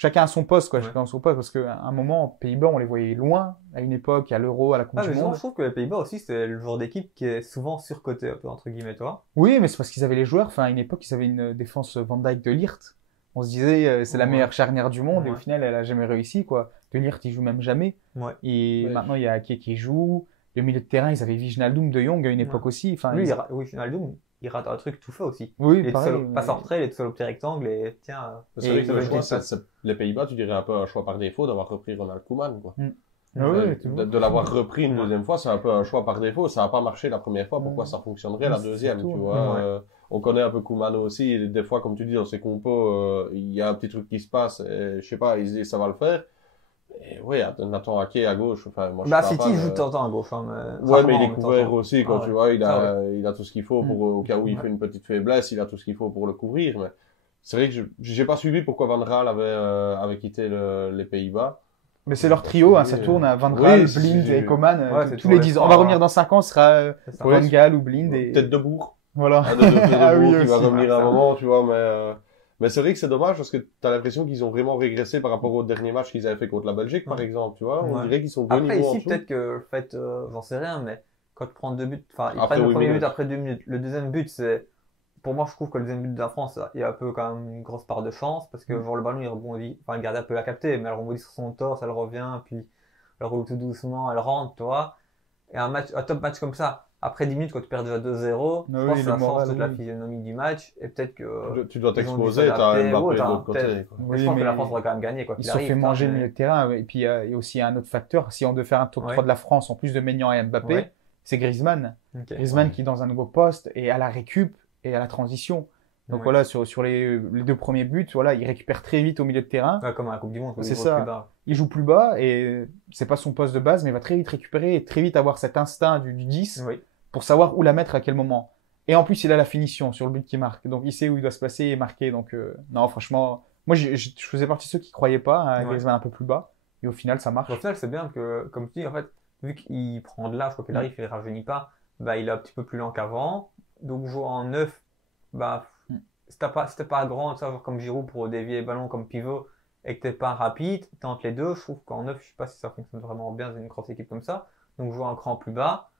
Chacun à son poste, quoi. Ouais. Chacun à son poste, parce qu'à un moment, Pays-Bas, on les voyait loin, à une époque, à l'Euro, à la Coupe Ah, du mais Monde. je trouve que les Pays-Bas aussi, c'est le genre d'équipe qui est souvent surcoté, un peu, entre guillemets, toi. Oui, mais c'est parce qu'ils avaient les joueurs. Enfin, à une époque, ils avaient une défense Van Dijk de Ligt. On se disait, c'est la Ouais. meilleure charnière du monde, et au Ouais. final, elle a jamais réussi, quoi. De Ligt, il joue même jamais. Ouais. Et Ouais. maintenant, il y a Ake qui joue. Le milieu de terrain, ils avaient Wijnaldum, De Jong à une époque aussi. Enfin, Lui, ils- oui, Wijnaldum, il rate un truc tout fait aussi. oui, Il est tout pareil. seul, passe en retrait, il est tout seul au petit rectangle et tiens. C'est Et vrai que ça le veut choix, dire les Pays-Bas, tu dirais un peu un choix par défaut d'avoir repris Ronald Koeman, quoi. Ah oui, Ouais, toujours. de l'avoir repris une Ouais. deuxième fois, c'est un peu un choix par défaut. Ça n'a pas marché la première fois, pourquoi Ouais. ça fonctionnerait la Ouais, deuxième, surtout, tu vois. ouais. On connaît un peu Koeman aussi, et des fois, comme tu dis, dans ses compos, il y a un petit truc qui se passe, et, je sais pas, il se dit ça va le faire. Et oui, Nathan Ake à gauche, enfin, moi je Bah, suis pas City fan, joue de temps en temps à gauche, hein, mais. Ouais, mais il est rarement, de temps en couvert temps. aussi, quoi, Ah, tu ouais. vois, Ça, il a tout ce qu'il faut pour, au cas où il Ouais. fait une petite faiblesse, il a tout ce qu'il faut pour le couvrir, mais c'est vrai que j'ai pas suivi pourquoi Van Gaal avait quitté les Pays-Bas. Mais c'est leur trio, hein, ça Oui, tourne à Van Gaal, oui, Blind c'est- et Coman, Ouais, c'est tous toujours les les 10 ans. trois, On va hein. revenir dans 5 ans, ce sera C'est ça. Van Gaal ou Blind et... Peut-être de Bourg. Voilà. Ah, de Ah oui, Bourg qui va aussi. revenir Ouais, un ça. moment, tu vois, mais c'est vrai que c'est dommage parce que t'as l'impression qu'ils ont vraiment régressé par rapport au dernier match qu'ils avaient fait contre la Belgique, par Ouais. exemple, tu vois. On Ouais. dirait qu'ils sont deux Après, niveaux en ici, dessous. peut-être que le fait, j'en sais rien, mais quand tu prends 2 buts, enfin, ils Après prennent le 8 premier minutes. but après 2 minutes. Le deuxième but, c'est, pour moi, je trouve que le deuxième but de la France, il y a un peu quand même une grosse part de chance, parce que, genre, le ballon, il rebondit, enfin, le gardien peut la capter, mais elle rebondit sur son torse, elle revient, puis elle roule tout doucement, elle rentre, tu vois. Et un top match comme ça, après 10 minutes, quand tu perds déjà 2-0, je Ah oui, pense que le ça moral, change toute la oui. physionomie du match, et peut-être que, Tu dois ils ont dû t'exposer, t'as s'adapter, Mbappé ou de t'as l'autre côté, peut-être- quoi. mais je pense que la France aurait quand même gagné, quoi Ils qu'il se sont arrive. fait manger le mais- milieu de terrain. Et puis, il y a aussi un autre facteur. Si on devait faire un top Ouais. 3 de la France, en plus de Maignan et Mbappé, Ouais. c'est Griezmann. Ok. Griezmann qui est dans un nouveau poste et à la récup et à la transition. Donc Ouais. voilà, sur les 2 premiers buts, voilà, il récupère très vite au milieu de terrain. Ouais, comme à la Coupe du Monde, C'est il vaut ça. plus bas. Il joue plus bas et c'est pas son poste de base, mais il va très vite récupérer et très vite avoir cet instinct du 10 Oui. pour savoir où la mettre à quel moment. Et en plus, il a la finition sur le but qui marque. Donc il sait où il doit se placer et marquer. Donc non, franchement, moi je faisais partie de ceux qui croyaient pas à Ouais. Griezmann un peu plus bas. Et au final, ça marche. Au final, c'est bien que, comme tu dis, en fait, vu qu'il prend de l'âge, quoi qu'il arrive, il rajeunit pas, bah, il est un petit peu plus lent qu'avant. Donc, jouer en neuf, bah, c'était pas grand, ça, genre comme Giroud pour dévier les ballons comme pivot, et que t'es pas rapide, t'es entre les deux. Je trouve qu'en neuf, je sais pas si ça fonctionne vraiment bien dans une grosse équipe comme ça. Donc, jouer un cran plus bas,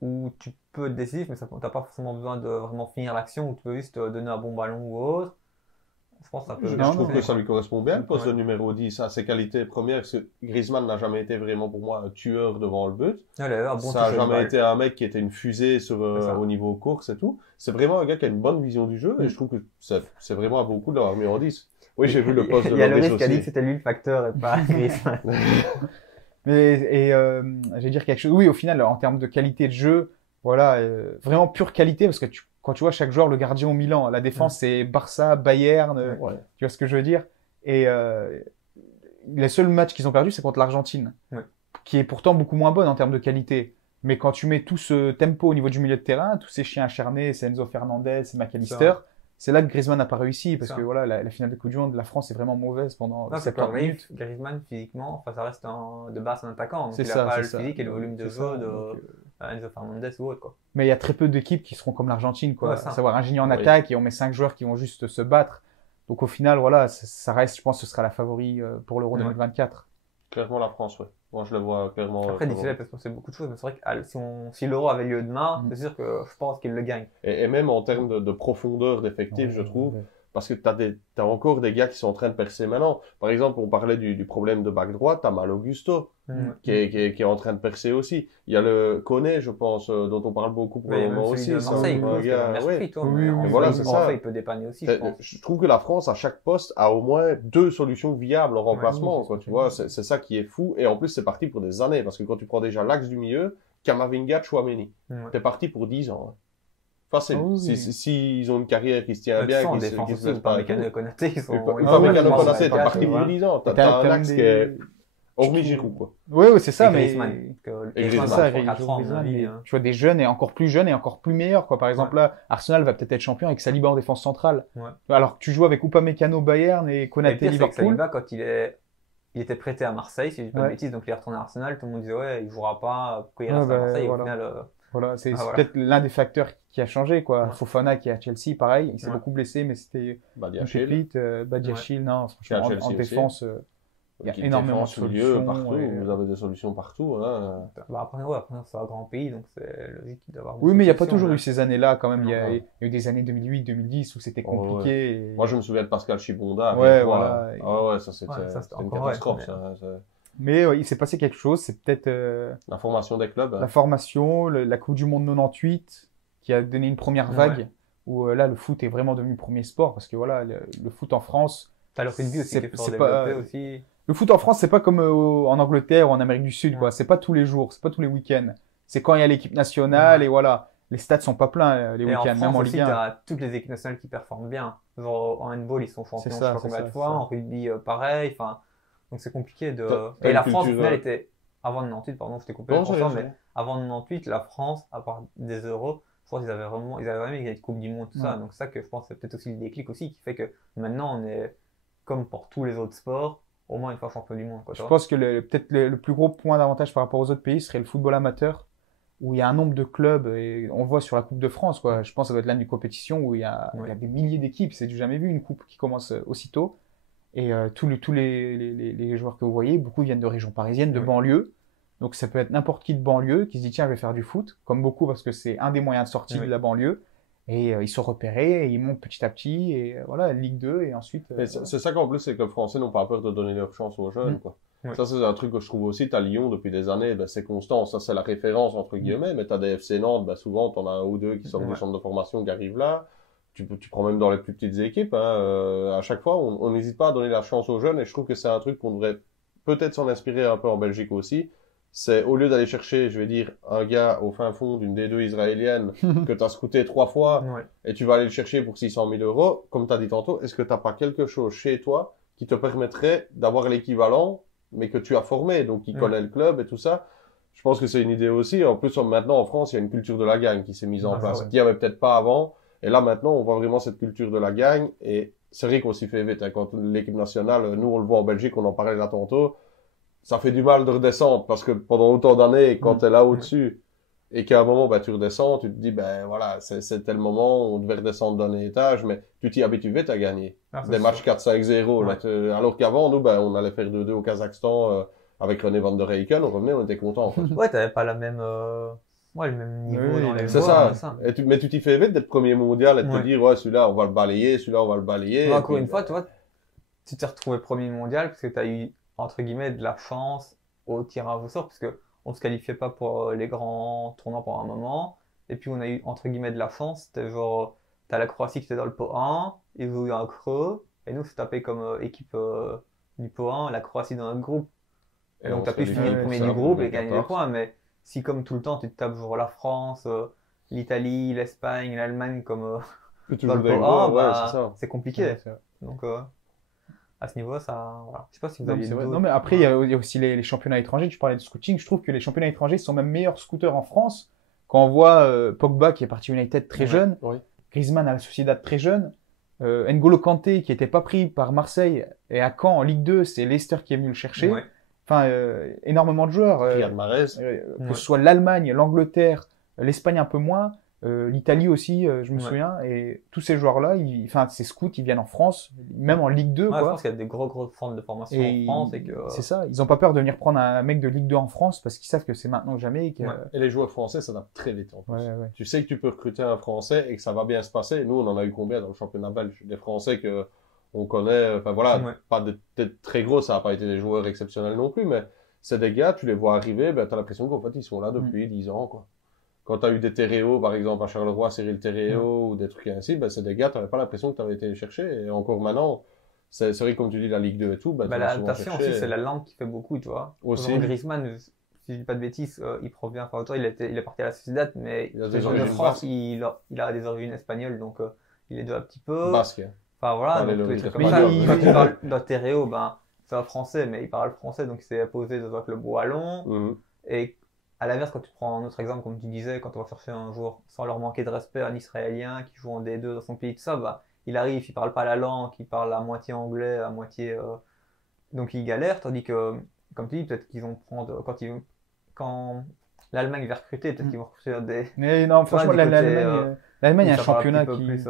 où tu peux être décisif, mais t'as pas forcément besoin de vraiment finir l'action, où tu peux juste donner un bon ballon ou autre. Je pense que ça peut Je bien trouve fonctionner, que ça quoi. lui correspond bien, le poste de Ouais. numéro 10, à ses qualités premières, parce que Griezmann n'a jamais été vraiment pour moi un tueur devant le but. Ouais, il a un bon Ça n'a toucher de jamais balle. été un mec qui était une fusée C'est ça. au niveau course et tout. C'est vraiment un gars qui a une bonne vision du jeu, et je trouve que c'est vraiment un bon coup de l'avoir mis en 10. Oui, j'ai vu le poste de Il y a le Loris risque qui a dit que aussi. c'était lui le facteur et pas Griezmann. Je vais dire quelque chose. Oui, au final, en termes de qualité de jeu, voilà, vraiment pure qualité, parce que quand tu vois chaque joueur, le gardien au Milan, la défense c'est Barça, Bayern, Ouais. tu vois ce que je veux dire. Et les seuls matchs qu'ils ont perdu, c'est contre l'Argentine, Ouais. qui est pourtant beaucoup moins bonne en termes de qualité. Mais quand tu mets tout ce tempo au niveau du milieu de terrain, tous ces chiens acharnés, c'est Enzo Fernandez, c'est McAllister, c'est là que Griezmann n'a pas réussi, parce Ça. que voilà, la finale de Coupe du Monde, la France est vraiment mauvaise pendant Non, c'est 70 pas minutes. Griezmann, physiquement, enfin, ça reste de base un attaquant. Donc C'est il ça, a pas c'est le ça. physique et le volume de C'est jeu ça, de donc, Enzo Fernandez ou autre, quoi. Mais il y a très peu d'équipes qui seront comme l'Argentine, quoi. Ouais, ça. À savoir un génie en Oui. attaque et on met 5 joueurs qui vont juste se battre. Donc au final, voilà, ça reste, je pense, que ce sera la favori pour l'Euro Ouais. 2024. Clairement la France, ouais. Moi, je le vois clairement. Après, d'ici là, favori. il peut se passer beaucoup de choses, mais c'est vrai que si l'Euro avait lieu demain, Mm. c'est sûr que je pense qu'il le gagne. Et même en termes de profondeur d'effectif, je trouve, parce que t'as encore des gars qui sont en train de percer maintenant. Par exemple, on parlait du problème de back droit, t'as Mal Augusto, qui est en train de percer aussi. Il y a le Koné, je pense, dont on parle beaucoup pour Mais le même moment celui aussi. de c'est Marseille, un il peut gars, faire ouais. mérite, toi, Oui, mais oui, en voilà, fait, c'est en ça. fait, il peut dépanner aussi, je pense. Je trouve que la France, à chaque poste, a au moins 2 solutions viables en remplacement, oui, quoi, c'est tu vois. C'est ça qui est fou. Et en plus, c'est parti pour des années. Parce que quand tu prends déjà l'axe du milieu, Kamavinga, Chouameni. Ouais. T'es parti pour 10 ans. Hein. Facile. Ah oui. Si ils ont une carrière qui se tient De bien, toute façon, qui défense se aussi, laisse pas. Upamecano et Konaté, ils sont... Upamecano, ouais, Konaté, ouais, t'as parti ouais. brûlant. T'as T'as un même axe des- qui est hormis Giroud, quoi. Ouais, c'est ça, Et mais Griezmann. Et Griezmann, Griezmann. dans 3-4 ans, à mon avis, hein. tu vois des jeunes et encore plus jeunes et encore plus meilleurs, quoi. Par exemple, là, Arsenal va peut-être être champion avec Saliba en défense centrale. Ouais. Alors que tu joues avec Upamecano Bayern et Et le Konaté pire, c'est que Liverpool. Saliba, quand il était prêté à Marseille, si je dis pas de Ouais. bêtises, donc il est retourné à Arsenal, tout le monde disait ouais, il jouera pas, pourquoi il Ouais, reste à bah, Marseille, et au voilà. final, Voilà, c'est voilà. peut-être l'un des facteurs qui a changé, quoi. Ouais. Fofana qui est à Chelsea, pareil, il s'est Ouais. beaucoup blessé, mais c'était une Badiachil, pépite. Badiachil, non, Qui est à franchement, Chelsea en aussi. défense, il y a qui énormément de défense, milieu, solutions. partout. et- Vous avez des solutions partout. Hein. bah après c'est un grand pays, donc c'est logique d'avoir Oui, beaucoup mais il n'y a de pas solutions, toujours mais- eu ces années-là, quand même. Il y a, Non. il y a eu des années 2008, 2010 où c'était Oh, ouais. compliqué. et- Moi, je me souviens de Pascal Chibonda. Ouais, avec moi. voilà. Ah ouais, ça, c'était Ouais, ça, c'était une encore catastrophe. ouais, Ça. Mais il s'est passé quelque chose. C'est peut-être La formation des clubs. la Hein. formation, la Coupe du Monde 98 qui a donné une première vague Ouais. où là, le foot est vraiment devenu premier sport parce que voilà, le foot en France, T'as le rugby aussi C'est- qui est fort c'est développé pas- aussi. le foot en France, c'est pas comme en Angleterre ou en Amérique du Sud, Ouais. quoi. C'est pas tous les jours, c'est pas tous les week-ends. C'est quand il y a l'équipe nationale Ouais. et voilà. Les stades sont pas pleins les Et en week-ends, même France en aussi, Ligue 1. t'as toutes les équipes nationales qui performent bien. Genre, en handball, ils sont champions, C'est je ça, sais pas c'est combien ça, de c'est fois. ça. En rugby, pareil. Enfin, donc c'est compliqué de... T'as Et la une France, au culture, final, était... Avant 98, pardon, je t'ai coupé, Non, François, c'est mais avant 98, la France, à part des euros, je pense qu'ils avaient vraiment gagné Coupe du Monde, tout ça. Ouais. Donc ça que je pense, c'est peut-être aussi le déclic aussi qui fait que maintenant, on est, comme pour tous les autres sports, au moins une fois champion du monde, quoi. tu Je vois. pense que peut-être le plus gros point d'avantage par rapport aux autres pays serait le football amateur, où il y a un nombre de clubs, et on le voit sur la Coupe de France, quoi. Je pense que ça doit être l'une des compétitions où il y a des milliers d'équipes. C'est du jamais vu une coupe qui commence aussitôt. Et tous les joueurs que vous voyez, beaucoup viennent de régions parisiennes, de Ouais. banlieues. Donc ça peut être n'importe qui de banlieue qui se dit tiens, je vais faire du foot, comme beaucoup parce que c'est un des moyens de sortie Ouais. de la banlieue. Et ils sont repérés et ils montent petit à petit. Et voilà, Ligue 2 et ensuite. Mais c'est ça qu'en plus, c'est que les Français n'ont pas peur de donner leur chance aux jeunes. Mm. Quoi. Ouais. Ça, c'est un truc que je trouve aussi. T'as Lyon depuis des années, ben, c'est constant. Ça, c'est la référence, entre guillemets. Mais t'as des FC Nantes, ben, souvent, t'en as un ou deux qui sortent Ouais. des centres de formation qui arrivent là. Tu prends même dans les plus petites équipes. Hein, à chaque fois, on n'hésite pas à donner la chance aux jeunes. Et je trouve que c'est un truc qu'on devrait peut-être s'en inspirer un peu en Belgique aussi. C'est au lieu d'aller chercher, je vais dire, un gars au fin fond d'une D2 israélienne que t'as scouté 3 fois Ouais. et tu vas aller le chercher pour 600 000 euros, comme tu as dit tantôt, est-ce que tu n'as pas quelque chose chez toi qui te permettrait d'avoir l'équivalent, mais que tu as formé, donc qui Mm. connaît le club et tout ça? Je pense que c'est une idée aussi. En plus, maintenant, en France, il y a une culture de la gagne qui s'est mise en Ah, place, ça, ouais. qui n'y avait peut-être pas avant. Et là, maintenant, on voit vraiment cette culture de la gagne. Et c'est vrai qu'on s'y fait vite. Hein. Quand l'équipe nationale, nous, on le voit en Belgique, on en parlait là tantôt, ça fait du mal de redescendre parce que pendant autant d'années, quand Mm. tu es là au-dessus, et qu'à un moment, bah, tu redescends, tu te dis, ben voilà, c'était le moment, on devait redescendre d'un étage, mais tu t'y habitues vite à gagner. Ah, c'est Des sûr. matchs 4-5-0, là, Ouais. alors qu'avant, nous, ben, on allait faire 2-2 au Kazakhstan avec René Van der Eycken, on revenait, on était contents. En fait. Ouais, t'avais pas la même, ouais, le même niveau Oui, dans les C'est joueurs, ça. Mais tu t'y fais vite d'être premier mondial et de Ouais. te dire, ouais, celui-là, on va le balayer, celui-là, on va le balayer. Mais Et encore puis, une fois, tu vois, tu t'es retrouvé premier mondial parce que tu as eu, entre guillemets, de la chance au tirage au sort parce que on se qualifiait pas pour les grands tournois pour un moment. Et puis, on a eu, entre guillemets, de la chance. C'était genre, t'as la Croatie qui était dans le pot 1, ils ont eu un creux. Et nous, on s'est tapé comme équipe du pot 1, la Croatie dans notre groupe. Et donc, on t'as se pu qualifie finir pour premier ça, du pour groupe les et gagner des 14. points. Mais si, comme tout le temps, tu te tapes genre la France, l'Italie, l'Espagne, l'Allemagne comme que tu dans joues le des pot gros, 1, ouais, bah, c'est ça. c'est compliqué. Ouais, c'est vrai. Donc, à ce niveau, ça, voilà. Je sais pas si vous Non, aviez c'est vrai. d'autres- Non, mais après, il y a aussi les championnats étrangers. Tu parlais de scouting. Je trouve que les championnats étrangers sont même meilleurs scooters en France. Quand on voit Pogba qui est parti United très Ouais. jeune, Oui. Griezmann à la Sociedad très jeune, N'Golo Kanté qui était pas pris par Marseille et à Caen en Ligue 2, c'est Leicester qui est venu le chercher. Ouais. Enfin, énormément de joueurs. Riyad Mahrez. Que Ouais. ce soit l'Allemagne, l'Angleterre, l'Espagne un peu moins, l'Italie aussi, je me Ouais. souviens. Et tous ces joueurs-là, enfin, ces scouts, ils viennent en France, même en Ligue 2, Ouais, je quoi. pense qu'il y a des gros centres de formation Et en France et que. c'est ça, ils ont pas peur de venir prendre un mec de Ligue 2 en France parce qu'ils savent que c'est maintenant ou jamais. Et que... Ouais. Et les joueurs français s'adaptent très vite, en plus. Ouais, ouais. Tu sais que tu peux recruter un Français et que ça va bien se passer. Nous, on en a eu combien dans le championnat belge? Des Français que on connaît, enfin voilà, Ouais. pas peut-être très gros, ça n'a pas été des joueurs exceptionnels non plus, mais c'est des gars, tu les vois arriver, ben, t'as l'impression qu'en fait, ils sont là depuis 10 ans, quoi. Quand t'as eu des Terreo, par exemple, à Charleroi, Cyril Terreo, ou des trucs ainsi, ben, c'est des gars, t'avais pas l'impression que t'avais été les chercher. Et encore maintenant, c'est vrai, comme tu dis, la Ligue 2 et tout, ben, Bah, tu vas souvent l'adaptation chercher. aussi, c'est la langue qui fait beaucoup, tu vois. Aussi. Genre Griezmann, si je dis pas de bêtises, il provient, enfin, autant il est parti à la Sociedad, mais Il a des de origines France, basques. il a des origines espagnoles, donc il est deux un petit peu. Basque. Hein. Enfin voilà, Allez, donc tous les le trucs rythme comme ça. espagnol. Quand il parle d'Otéreo, ben, c'est un français, mais il parle français, donc il s'est posé dans un club wallon. Mhm. Et à l'inverse, quand tu prends un autre exemple, comme tu disais, quand on va chercher un joueur sans leur manquer de respect, un Israélien qui joue en D2 dans son pays, tout ça, bah, il arrive, il parle pas la langue, il parle à moitié anglais, à moitié. Donc il galère, tandis que, comme tu dis, peut-être qu'ils vont prendre. Quand l'Allemagne va recruter, peut-être qu'ils vont recruter des. Mais non, franchement, du côté, l'Allemagne est un où ça parle championnat petit peu plus,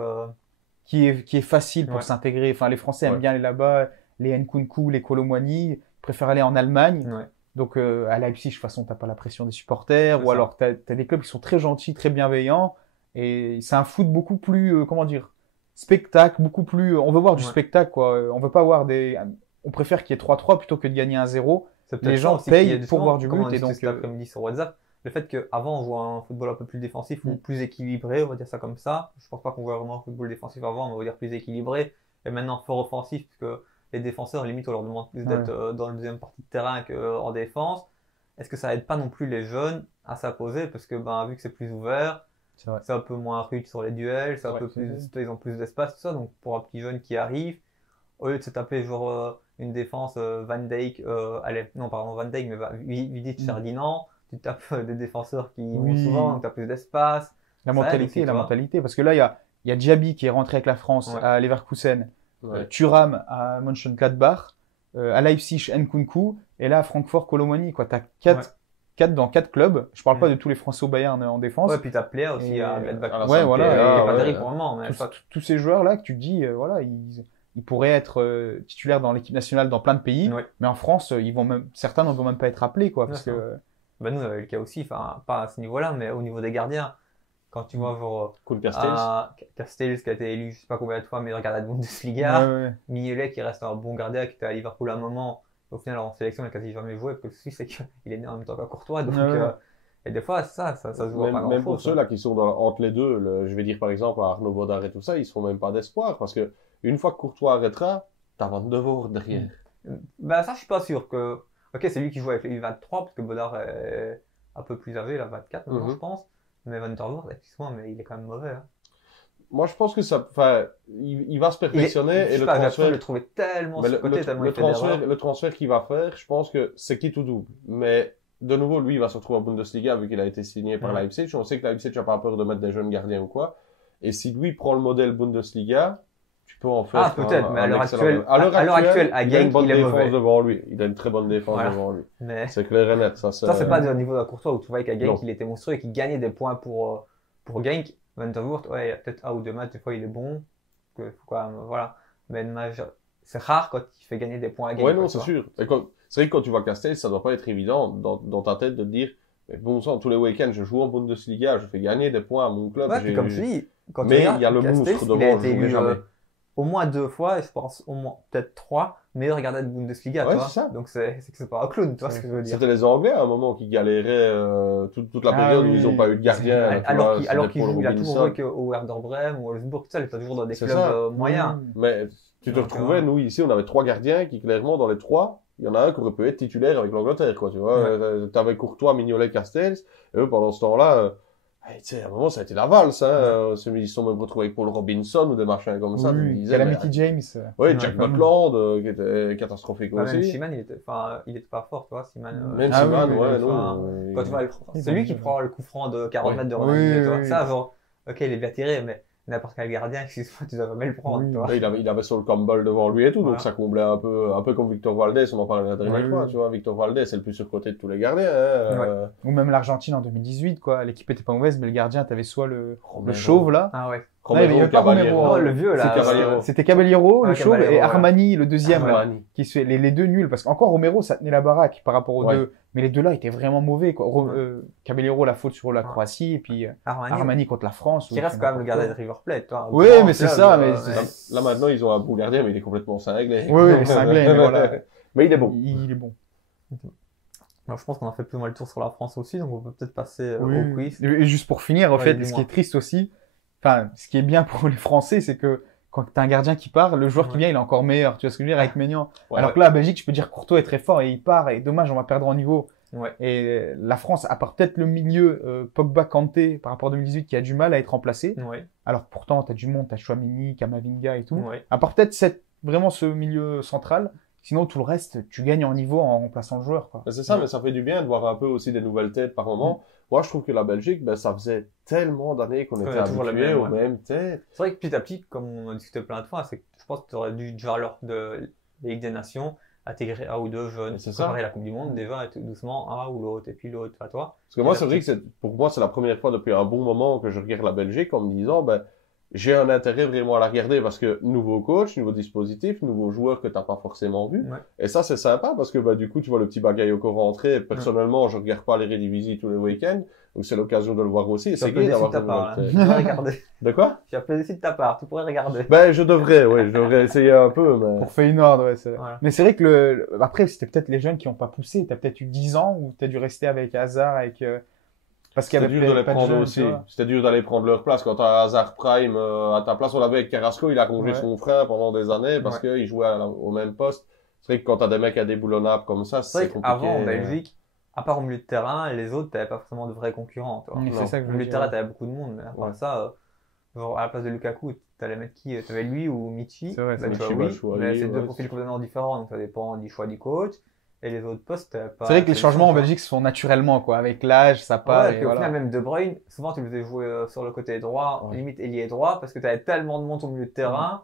qui est facile pour Ouais. s'intégrer. Enfin, les Français aiment Ouais. bien aller là-bas. Les Nkunku, les Kolo Muani, ils préfèrent aller en Allemagne. ouais. Donc, à Leipzig, de toute façon, t'as pas la pression des supporters. C'est Ou ça. alors, t'as des clubs qui sont très gentils, très bienveillants. Et c'est un foot beaucoup plus, comment dire, spectacle, beaucoup plus. On veut voir du Ouais. spectacle, quoi. On veut pas voir des. On préfère qu'il y ait 3-3 plutôt que de gagner 1-0. C'est peut-être Les ça gens aussi payent qui est pour justement, voir du comme but, on et discutait donc, cet après-midi sur WhatsApp, le fait qu'avant on jouait un football un peu plus défensif ou plus équilibré, on va dire ça comme ça. Je pense pas qu'on jouait vraiment un football défensif avant, on va dire plus équilibré. Et maintenant fort offensif, puisque les défenseurs, limite, on leur demande plus d'être dans la deuxième partie de terrain qu'en défense. Est-ce que ça aide pas non plus les jeunes à s'imposer, parce que ben, vu que c'est plus ouvert, C'est vrai. c'est un peu moins rude sur les duels, c'est un Ouais, peu c'est plus, ils ont plus d'espace, tout ça. Donc pour un petit jeune qui arrive, au lieu de se taper genre une défense Van Dijk, non pardon Van Dijk, mais Vidic, Ferdinand, tu tapes des défenseurs qui vont Oui. souvent, donc tu as plus d'espace. La Ça aide mentalité, aussi, tu la vois. mentalité. Parce que là, il y a Diaby qui est rentré avec la France Ouais. à Leverkusen, Ouais. Thuram à Mönchengladbach, à Leipzig, Nkunku, et là, à Francfort, Kolo Muani, quoi. T'as 4 dans 4 clubs. Je parle pas de tous les Français au Bayern en défense. Ouais, puis t'as Plea aussi Et, à Gladbach. à la Ouais, voilà, Il est et- pas ouais. terrible pour le moment, mais Tous ces joueurs-là que tu te dis, voilà, ils pourraient être titulaires dans l'équipe nationale dans plein de pays, Ouais. mais en France, certains n'en vont même pas être appelés, quoi, parce Ouais, que ben, nous on avait le cas aussi, enfin pas à ce niveau-là, mais au niveau des gardiens. Quand tu vois genre Coup de Castells. Castells qui a été élu je sais pas combien de fois meilleur gardien de Bundesliga, ouais, ouais. Mignolet qui reste un bon gardien qui était à Liverpool à un moment, au final en sélection il a quasi jamais joué, parce que le souci c'est qu'il est né en même temps qu'un Courtois, donc Ouais. et des fois ça se voit pas Même pour grand-chose. ceux là qui sont entre les deux, je vais dire par exemple à Arnaud Baudard et tout ça, ils seront même pas d'espoir parce que une fois que Courtois arrêtera, t'as Van de Voort derrière. Ben ça je suis pas sûr que. Ok, c'est lui qui joue avec les U23 parce que Baudard est un peu plus âgé, là 24 maintenant je pense. Mais Van der Voort, excuse-moi, mais il est quand même mauvais. Hein. Moi je pense que ça, enfin, il va se perfectionner Je et sais le pas, j'ai l'impression transfert. de le trouver tellement Mais surcoté, tellement il fait transfert, d'erreurs. le transfert qu'il va faire, je pense que c'est quitte ou double. Mais de nouveau, lui, il va se retrouver en Bundesliga vu qu'il a été signé par Ouais. Leipzig. On sait que Leipzig n'a pas peur de mettre des jeunes gardiens ou quoi. Et si lui prend le modèle Bundesliga, tu peux en faire. Ah, peut-être, mais à l'heure excellent- actuelle, à l'heure actuelle, à il a une Genk, bonne il est défense mauvais. devant lui. Il a une très bonne défense Voilà. devant lui. Mais C'est clair et net. Ça, ça, c'est pas au niveau d'un Courtois où tu voyais qu'à Non. Genk, il était monstrueux et qu'il gagnait des points pour Genk. Van der Voort, ouais, il y a peut-être un ou deux matchs, des fois il est bon. Faut quand même, voilà. Mais c'est rare quand il fait gagner des points à Genk. Ouais, quoi, non, tu c'est vois. sûr. C'est vrai que quand tu vois Castells, ça doit pas être évident dans ta tête de te dire, mais bon sang, tous les week-ends, je joue en Bundesliga, je fais gagner des points à mon club. Ouais, puis comme tu dis, quand tu Mais regardes, il y a le Castells, monstre il a devant, été je n'oublie élu jamais. au moins 2 fois, et je pense au moins peut-être 3 meilleurs gardiens de Bundesliga, Ouais, tu vois. c'est ça. Donc c'est que c'est pas un clown, tu vois ce que je veux dire. C'était les Anglais à un moment qui galéraient toute la Ah période où oui. ils n'ont pas eu de gardien. tu Alors vois, qu'il c'était alors Paul qu'il joue, il a toujours Robinson. joué au Werder Bremen ou au Wolfsburg, tout ça, il était toujours dans des C'est clubs ça. moyens. Mais tu te Donc, retrouvais, ouais. nous ici, on avait 3 gardiens qui clairement dans les 3, il y en a un qui aurait pu être titulaire avec l'Angleterre, quoi, tu vois. Ouais. T'avais Courtois, Mignolet, Castells, et eux, pendant ce temps-là, tu sais, à un moment, ça a été la valse, hein. Ils se sont même retrouvés avec Paul Robinson ou des machins comme ça. tu te oui, disais, Calamity mais- James. Ouais, Jack Ouais, Butland, qui était catastrophique Bah, même aussi. Schiman, il était pas fort, tu vois, Schiman. Même Ah Simon, oui, ouais, oui, non. Quand tu vois, c'est lui qui prend le coup franc de 40 Ouais. mètres de Oui, Ronaldinho, tu vois. oui. Ça, genre, ok, il est bien tiré, mais n'importe quel gardien, excuse-moi, tu dois jamais le prendre, Oui. tu vois. Ouais, il avait Sol Campbell devant lui et tout, Voilà. donc ça comblait un peu comme Victor Valdés, on en parlait la dernière Oui, fois, oui. tu vois. Victor Valdés, c'est le plus surcoté de tous les gardiens, hein. Ou même l'Argentine en 2018, quoi. L'équipe était pas mauvaise, mais le gardien, t'avais soit le Romero. chauve, là. Ah ouais. il y avait pas Cavaliero. Romero. Oh, le vieux, là. C'est Cavaliero. C'était Caballero, Ah, le chauve, Caballero, et ouais. Armani, le deuxième, là, Armani. qui se fait les deux nuls, parce qu'encore Romero, ça tenait la baraque par rapport aux Ouais. deux. Mais les deux là étaient vraiment mauvais, quoi. Caballero, la faute sur la Ouais. Croatie, et puis Armani, Armani contre la France. qui où il reste fait quand même le n'importe gardien quoi. de River Plate, toi. Oui, Grand mais c'est club, ça, mais Là, maintenant, ils ont un bon gardien, mais il est complètement cinglé. Oui, oui, il est cinglé, mais voilà. Mais il est bon. Il est bon. Alors, je pense qu'on a fait plus ou moins le tour sur la France aussi, donc on peut peut-être passer Oui. au quiz. Et juste pour finir, en Ouais, fait, dis-moi. ce qui est triste aussi, enfin, ce qui est bien pour les Français, c'est que quand t'as un gardien qui part, le joueur qui Ouais. vient, il est encore meilleur. Tu vois ce que je veux dire avec Maignan. Ouais, Alors ouais. que là, à Belgique, je peux dire Courtois est très fort et il part et dommage, on va perdre en niveau. Ouais. Et la France, à part peut-être le milieu Pogba-Kanté par rapport à 2018 qui a du mal à être remplacé, Ouais. alors pourtant t'as du monde, t'as Chouameni, Kamavinga et tout, Ouais. à part peut-être vraiment ce milieu central, sinon tout le reste, tu gagnes en niveau en remplaçant le joueur, quoi. Ben, c'est ça, Ouais. mais ça fait du bien de voir un peu aussi des nouvelles têtes par moment. Moi, je trouve que la Belgique, ben, ça faisait tellement d'années qu'on était a toujours les habitué mêmes, aux ouais. mêmes têtes. C'est vrai que petit à petit, comme on a discuté plein de fois, c'est que je pense que tu aurais dû, déjà lors de la Ligue des Nations, intégrer un ou deux jeunes, C'est ça. préparer la Coupe du Monde, déjà, et tout doucement, un ou l'autre, et puis l'autre, à toi. Parce que moi, Et c'est la vrai que pour moi, c'est la première fois depuis un bon moment que je regarde la Belgique en me disant, ben, j'ai un intérêt vraiment à la regarder parce que nouveau coach, nouveau dispositif, nouveaux joueurs que t'as pas forcément vu. Ouais. Et ça, c'est sympa parce que, bah, du coup, tu vois le petit Bagayoko rentrer. Personnellement, je regarde pas les Eredivisie tous les week-ends. Donc, c'est l'occasion de le voir aussi. Et Tu as c'est plein gay de d'avoir ta des part, là. nouvelles Tu têtes. pourrais regarder. De quoi? Tu as plein de de ta part, tu pourrais regarder. Ben, je devrais essayer un peu, mais... Pour Feyenoord, ouais, c'est vrai. Voilà. Mais c'est vrai que après, c'était peut-être les jeunes qui n'ont pas poussé. T'as peut-être eu 10 ans où t'as dû rester avec Hazard, parce qu'il y C'était avait dur de les pas de prendre jeunes, aussi. tu vois. C'était dur d'aller prendre leur place. Quand t'as Hazard Prime à ta place, on l'avait avec Carrasco, il a rongé Ouais. son frein pendant des années parce Ouais. qu'il jouait au même poste. C'est vrai que quand t'as des mecs indéboulonnables comme ça, C'est vrai c'est compliqué. qu'avant, en Belgique, à part au milieu de terrain, les autres, t'avais pas forcément de vrais concurrents, tu vois. Mais Non. c'est ça que Au je veux milieu de dire. terrain, t'avais beaucoup de monde, mais à part Ouais. ça, genre, à la place de Lukaku, t'allais mettre qui? T'avais lui ou Michi? C'est vrai, Bah, c'est tu vois, Michi, oui, Batshuayi, mais c'est deux ouais. profils complètement différents, donc ça dépend du choix du coach. Et les autres postes, t'avais pas. C'est vrai que les sélection, changements en tu vois. Belgique se font naturellement, quoi. Avec l'âge, ça part. Ouais, et puis au voilà. final, même De Bruyne, souvent tu le faisais jouer sur le côté droit, Ouais. limite ailier droit, parce que tu avais tellement de monde au milieu de terrain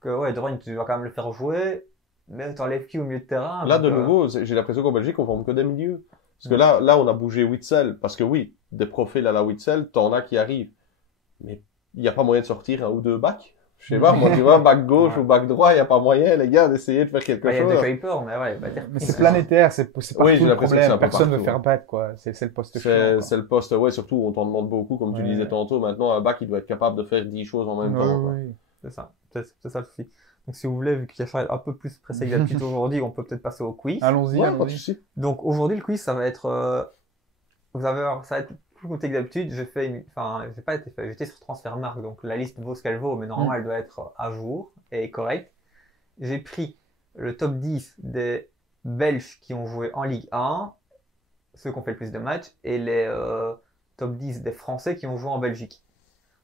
que ouais, De Bruyne, tu vas quand même le faire jouer, mais t'enlèves qui au milieu de terrain? Là, donc, de nouveau, j'ai l'impression qu'en Belgique, on forme que des milieux. Parce que Ouais. là, on a bougé Witsel. Parce que oui, des profils à la Witsel, t'en as qui arrivent. Mais il n'y a pas moyen de sortir un ou deux backs. Je sais pas, moi, tu vois, back gauche Ouais. ou back droit, il n'y a pas moyen, les gars, d'essayer de faire quelque bah, il y a chose. De Kuiper, mais ouais, bah, Mais c'est planétaire, c'est partout Oui, j'ai le l'impression que c'est problème. un peu Personne veut partout, faire hein. battre, quoi. C'est le poste chiant, C'est quoi. c'est le poste, ouais, surtout, on t'en demande beaucoup, comme tu Ouais. disais tantôt. Maintenant, un back, il doit être capable de faire 10 choses en même Ouais, temps, quoi. oui. c'est ça, c'est ça le souci. Donc si vous voulez, vu qu'il y a un peu plus pressé que d'habitude aujourd'hui, on peut peut-être passer au quiz. Allons-y, Ouais, pas de allons-y. souci. Donc aujourd'hui, le quiz, ça va être, ça va être plus compliqué que d'habitude. J'ai pas été fait, j'étais sur Transfermarkt, donc la liste vaut ce qu'elle vaut, mais normalement elle doit être à jour et correcte. J'ai pris le top 10 des Belges qui ont joué en Ligue 1, ceux qui ont fait le plus de matchs, et les top 10 des Français qui ont joué en Belgique.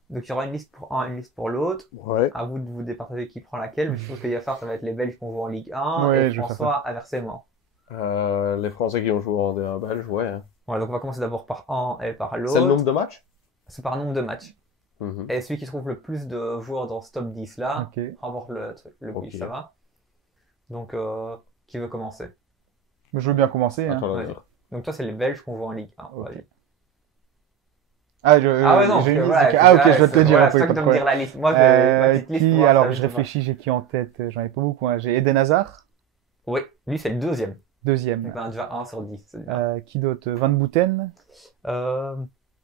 Donc il y aura une liste pour un, une liste pour l'autre. Ouais. À vous de vous départager qui prend laquelle. Mais je pense qu'il y a faire, ça va être les Belges qui ont joué en Ligue 1 Ouais, et je vais faire François inversement. Les Français qui ont joué en D1 belge, ouais. Hein. Voilà, donc on va commencer d'abord par un et par C'est le l'autre. nombre de matchs? C'est par nombre de matchs. Mhm. Et celui qui trouve le plus de joueurs dans ce top 10 là, Ok. remporte le quiz, Ok. ça va. Donc, qui veut commencer? Mais je veux bien commencer, hein. Attends, là, Ouais. Donc toi, c'est les Belges qui ont joué en Ligue 1. Ok. Vas-y. Ah, Ah ouais, non, j'ai une parce liste. que Ok. voilà, Ah, ok, c'est- je vais te le dire voilà, après, c'est toi pas qui de dois me dire problème. la liste. Moi, j'ai ma petite liste. Qui, pour voir alors, ça, je je réfléchis, j'ai qui en tête? J'en ai pas beaucoup, hein. J'ai Eden Hazard, Oui, lui, c'est le deuxième. deuxième. Donc, on a déjà 1 sur 10. c'est bien. Qui d'autre? Van Bouten.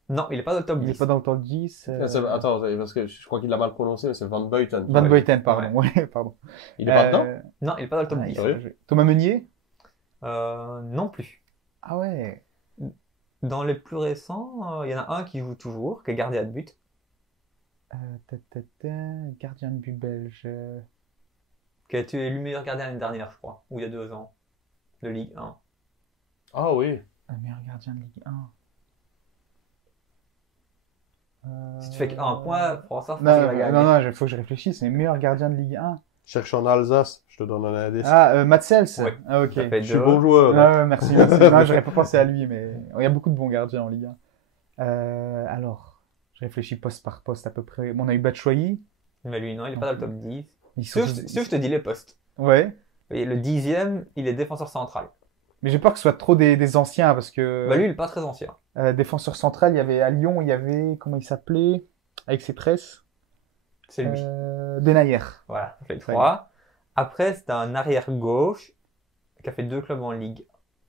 Non, il est pas dans le top Il 10. est pas dans le top 10. Attends, parce que je crois qu'il l'a mal prononcé, mais c'est Van Buiten. Van Ouais. Bouten, pardon. Ouais, pardon. Il est pas dedans? Non, il est pas dans le top Ah, 10. Sérieux Thomas Meunier. Non plus. Ah ouais. Dans les plus récents, il y en a un qui joue toujours, qui est gardien de but. Gardien de but belge. Qui a été élu meilleur gardien l'année dernière, je crois, ou il y a 2 ans, de Ligue 1. Ah oui. Un meilleur gardien de Ligue 1. Si tu fais qu'un point, François, faut Non, qu'il va gagner. non, il faut que je réfléchisse. C'est meilleur gardien de Ligue 1. Cherche en Alsace, je te donne un indice. Ah, Matsels. Ouais. Ah, ok. Ça fait je suis 2. bon joueur. Ah, ouais, merci, merci. Non, j'aurais pas pensé à lui, mais il y a beaucoup de bons gardiens en Ligue 1. Alors, je réfléchis poste par poste à peu près. Bon, on a eu Batshuayi. Mais lui, non, il est pas dans le top 10. Ils Si sont... je te dis les postes. Ouais. Et le 10e, il est défenseur central. Mais j'ai peur que ce soit trop des anciens parce que Bah lui, il est pas très ancien. défenseur central, il y avait à Lyon, il y avait comment il s'appelait avec ses tresses. C'est lui. Denayer. Voilà, ça fait le 3. Après, c'est un arrière gauche qui a fait 2 clubs en Ligue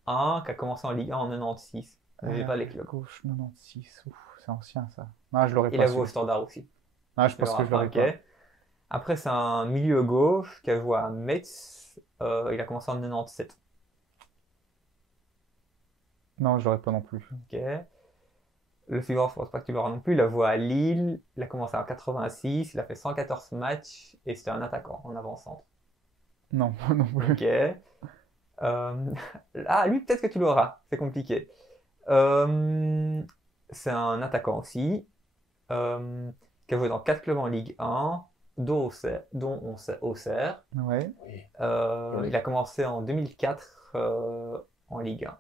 1, qui a commencé en Ligue 1 en 96. Mais j'ai pas les clubs. Gauche 96. Ouf, c'est ancien ça. Non, je l'aurais Il pas a su. joué au Standard aussi. Non, je pense que je l'aurais Ok. pas. Après, c'est un milieu gauche qui a joué à Metz. Il a commencé en 97. Non, je l'aurais pas non plus. Ok. Le suivant, je pense pas que tu l'auras non plus. Il a joué à Lille. Il a commencé en 86. Il a fait 114 matchs et c'était un attaquant en avant-centre. Non, pas non plus. Ok. Lui, peut-être que tu l'auras. C'est compliqué. C'est un attaquant aussi, qui a joué dans 4 clubs en Ligue 1, dont on sait Auxerre. Ouais. Oui. Il a commencé en 2004 en Ligue 1.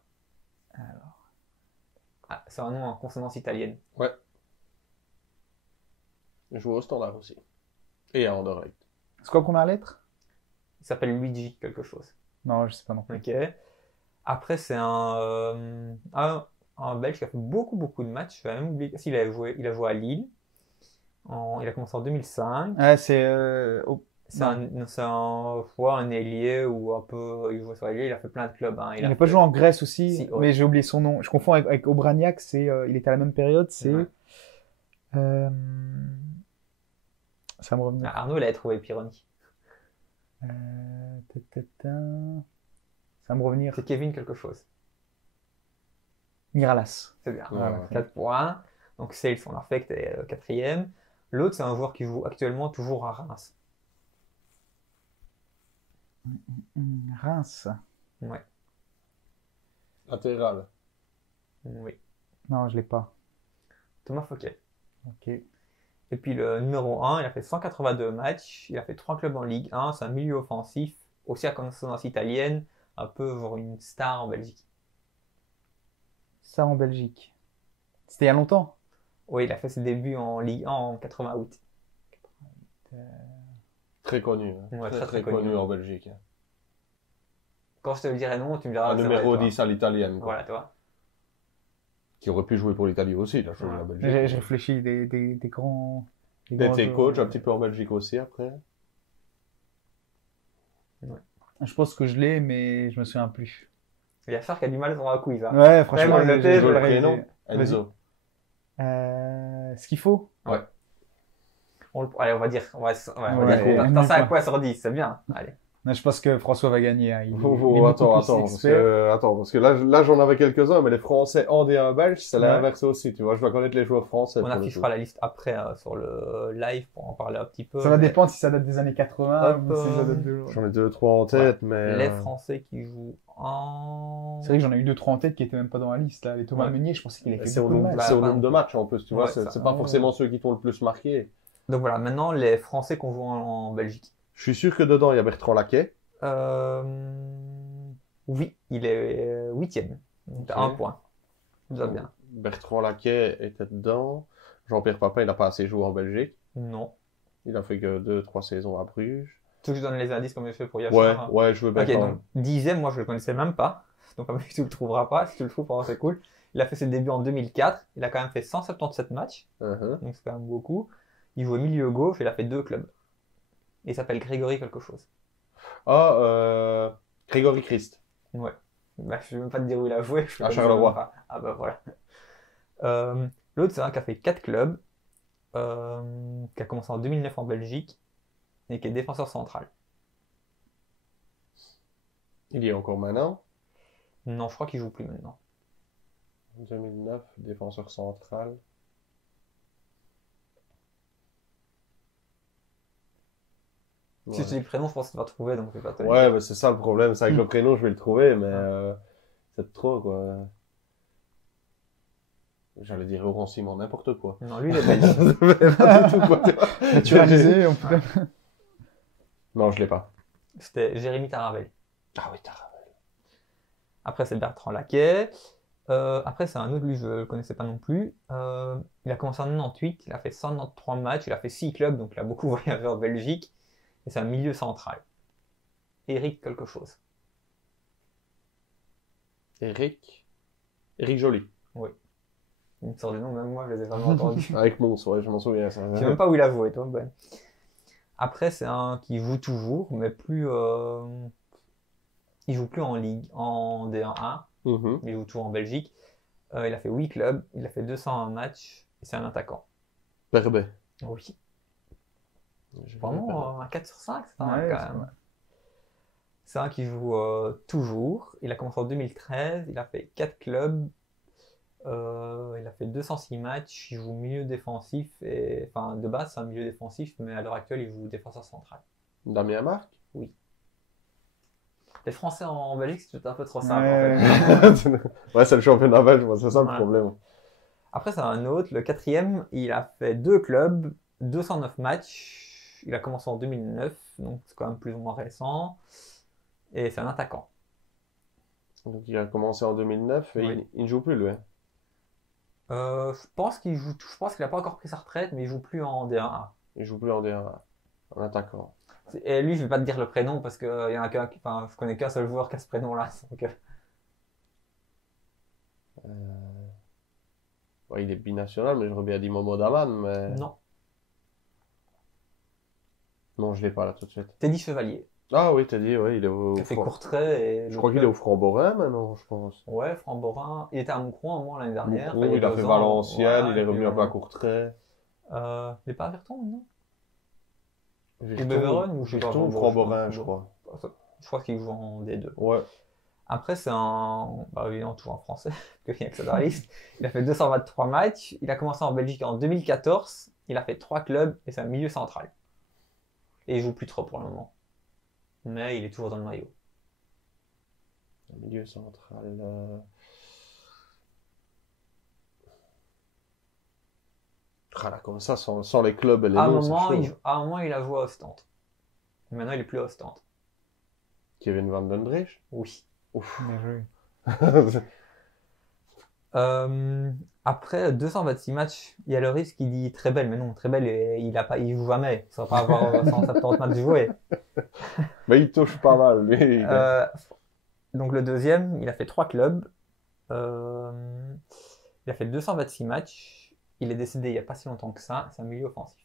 C'est un nom en consonance italienne. Il joue au Standard aussi. Et à Anderlecht. C'est quoi la première lettre? Il s'appelle Luigi quelque chose. Non, je sais pas non plus. Ok. Après, c'est un Belge qui a fait beaucoup de matchs. Je vais même oublier. Il a joué à Lille. Il a commencé en 2005. Ouais, c'est C'est un ailier ou un peu. Il joue sur l'ailier. Il a fait plein de clubs. Hein. il n'a pas joué en Grèce aussi, Si, ouais. mais j'ai oublié son nom. Je confonds avec Obraniak, il était à la même période, c'est... Ouais. Ça me revient. Arnaud, il avait trouvé Pironi. Ça me revenir. C'est Kevin quelque chose. Miralas. C'est bien. Ouais. 4 points. Donc Sales, on l'a fait, que t'es 4e. L'autre, c'est un joueur qui joue actuellement toujours à Reims. Reims. Ouais. Latéral. Oui. Non, je l'ai pas. Thomas Fouquet. Ok. Et puis le numéro 1, il a fait 182 matchs. Il a fait 3 clubs en Ligue 1. C'est un milieu offensif, aussi à consonance italienne, un peu genre une star en Belgique. Ça en Belgique. C'était il y a longtemps. Oui, il a fait ses débuts en Ligue 1 en 88. Très connu. Hein. Ouais, très très connu connu. en Belgique. Hein. Quand je te le dirai non, tu me diras Un que c'est numéro vrai, toi. 10 à l'italienne. quoi. Voilà, toi. Qui aurait pu jouer pour l'Italie aussi, il a joué Ouais. en Belgique. J'ai réfléchi des grands... Il grands était joueurs. coach un petit peu en Belgique aussi après. Je pense que je l'ai, mais je me souviens plus. Il y a Charles qui a du mal sur un quiz. Hein. Ouais, franchement, Même le noter, j'ai je le le prénom. Vas-y. Enzo. Ce qu'il faut. Allez, on va dire. On va Ouais, dire qu'on et t'as 5 nul, points sur 10, c'est bien. Allez. Non, je pense que François va gagner. Hein. Il est Oh, beaucoup attends, plus parce expert. parce que là j'en avais quelques-uns, mais les Français en D1 belge, c'est Ouais. l'inverse aussi, tu vois. Je dois connaître les joueurs français. On pour le affichera coup. la liste après sur le live pour en parler un petit peu. Ça va mais dépendre si ça date des années 80 Hop, ou si ça date de... J'en ai 2-3 en tête, mais. Les Français qui jouent en. C'est vrai que j'en ai eu 2-3 en tête qui étaient même pas dans la liste. Là. Les Thomas Ouais. Meunier, je pensais qu'il avait fait C'est au beaucoup de nombre, matchs. c'est au Bah, nombre de matchs en plus, tu vois. Ouais, C'est ça. c'est pas forcément ceux qui t'ont le plus marqué. Donc voilà, maintenant les Français qu'on joue en Belgique. Je suis sûr que dedans il y a Bertrand Laquet. Oui, il est 8e. Donc t'as Ok. 1 point. Déjà bien. Bertrand Laquet était dedans. Jean-Pierre Papin, il n'a pas assez joué en Belgique. Non. Il a fait que 2-3 saisons à Bruges. Tu veux que je donne les indices comme je fais pour Ouais, Yachar? ouais, je veux bien Ok, quand donc même. 10e, moi je le connaissais même pas. Donc comme tu le trouveras pas, si tu le trouves, c'est cool. Il a fait ses débuts en 2004. Il a quand même fait 177 matchs. Uh-huh. Donc c'est quand même beaucoup. Il jouait milieu gauche et il a fait 2 clubs. Et il s'appelle Grégory quelque chose. Grégory Christ. Ouais. Bah, je vais même pas te dire où il a joué. Je À te Charleroi. dire même pas. Ah bah voilà. L'autre, c'est un qui a fait 4 clubs, qui a commencé en 2009 en Belgique et qui est défenseur central. Il y est encore maintenant. Non, je crois qu'il joue plus maintenant. 2009, défenseur central. Si je te dis le prénom, je pense que tu vas trouver, donc je vais pas te le Ouais, dire. mais c'est ça le problème. C'est avec le prénom, je vais le trouver, mais c'est trop, quoi. J'allais dire Laurent Simon, n'importe quoi. Non, lui, il est belge. Pas du tout, quoi, tu vois. Naturalisé, on peut... Non, je l'ai pas. C'était Jérémy Taravel. Ah oui, t'as. Après, c'est Bertrand Laquet. Après, c'est un autre, lui, je ne le connaissais pas non plus. Il a commencé en 98, il a fait 193 matchs, il a fait 6 clubs, donc il a beaucoup voyagé en Belgique. Et c'est un milieu central. Eric quelque chose. Eric Joly. Une sorte de nom, même moi, je les ai jamais entendus. Avec Mons, ouais, je m'en souviens. Ça. Je sais même pas où il a joué, toi. Ben. Après, c'est un qui joue toujours, mais plus. Il joue plus en Ligue, en D1A, Mhm. mais il joue toujours en Belgique. Il a fait 8 clubs, il a fait 201 matchs, et c'est un attaquant. Perbet. Oui. Vraiment un 4 sur 5, c'est pas mal Ouais, quand c'est même. pas mal. C'est un qui joue toujours. Il a commencé en 2013, il a fait 4 clubs, il a fait 206 matchs, il joue milieu défensif, et enfin de base c'est un milieu défensif, mais à l'heure actuelle il joue défenseur central. Damien Marc. Les Français en Belgique, c'est tout un peu trop simple, Ouais. en fait. Ouais, c'est le championnat belge, moi, c'est ça le Ouais. problème. Après, c'est un autre. Le quatrième, il a fait 2 clubs, 209 matchs. Il a commencé en 2009, donc c'est quand même plus ou moins récent. Et c'est un attaquant. Donc, il a commencé en 2009 et Oui. il ne joue plus, lui. Je pense qu'il joue, je pense qu'il a pas encore pris sa retraite, mais il joue plus en D1A. Il joue plus en D1, en attaquant. Et lui, je vais pas te dire le prénom parce que il y en a qu'un, enfin, je connais qu'un seul joueur qui a ce prénom-là. Donc, Ouais, il est binational, mais j'aurais bien dit Momo Daman, mais... non. Non, je l'ai pas là tout de suite. Teddy Chevalier. Ah oui, t'as dit, ouais, il est au... Il a fait Courtrai et Je le crois qu'il est club- au Framborin maintenant, je pense. Ouais, Framborin. Il était à Moucron un moment l'année dernière. Moucron, enfin, il a y fait 2 ans. Valenciennes, il est et revenu puis un peu à voilà. Courtrai. Il est pas à Virton, non? Virton, Beveren ou je sais pas, Virton ou bon, Framborin, je- je crois. Je crois qu'il joue en D2. Ouais. Après, c'est un, bah évidemment, toujours en français, parce qu'il n'y a que ça dans la liste. Il a fait 223 matchs. Il a commencé en Belgique en 2014. Il a fait 3 clubs et c'est un milieu central. Et il joue plus trop pour le moment. Mais il est toujours dans le maillot. Milieu central. Ah là, comme ça, sans les clubs et les À un noms, c'est moment, chaud. à un moment, il a joué à Ostende. Maintenant, il est plus à Ostende. Kevin Van Den Driesch. Oui. Ouf. Bien joué. Après 226 matchs, il y a le risque qu'il dit très belle, mais non, très belle, il joue jamais. Ça va pas avoir 170 matchs joués. Mais il touche pas mal, lui. Donc le deuxième, il a fait 3 clubs. Il a fait 226 matchs. Il est décédé il y a pas si longtemps que ça. C'est un milieu offensif.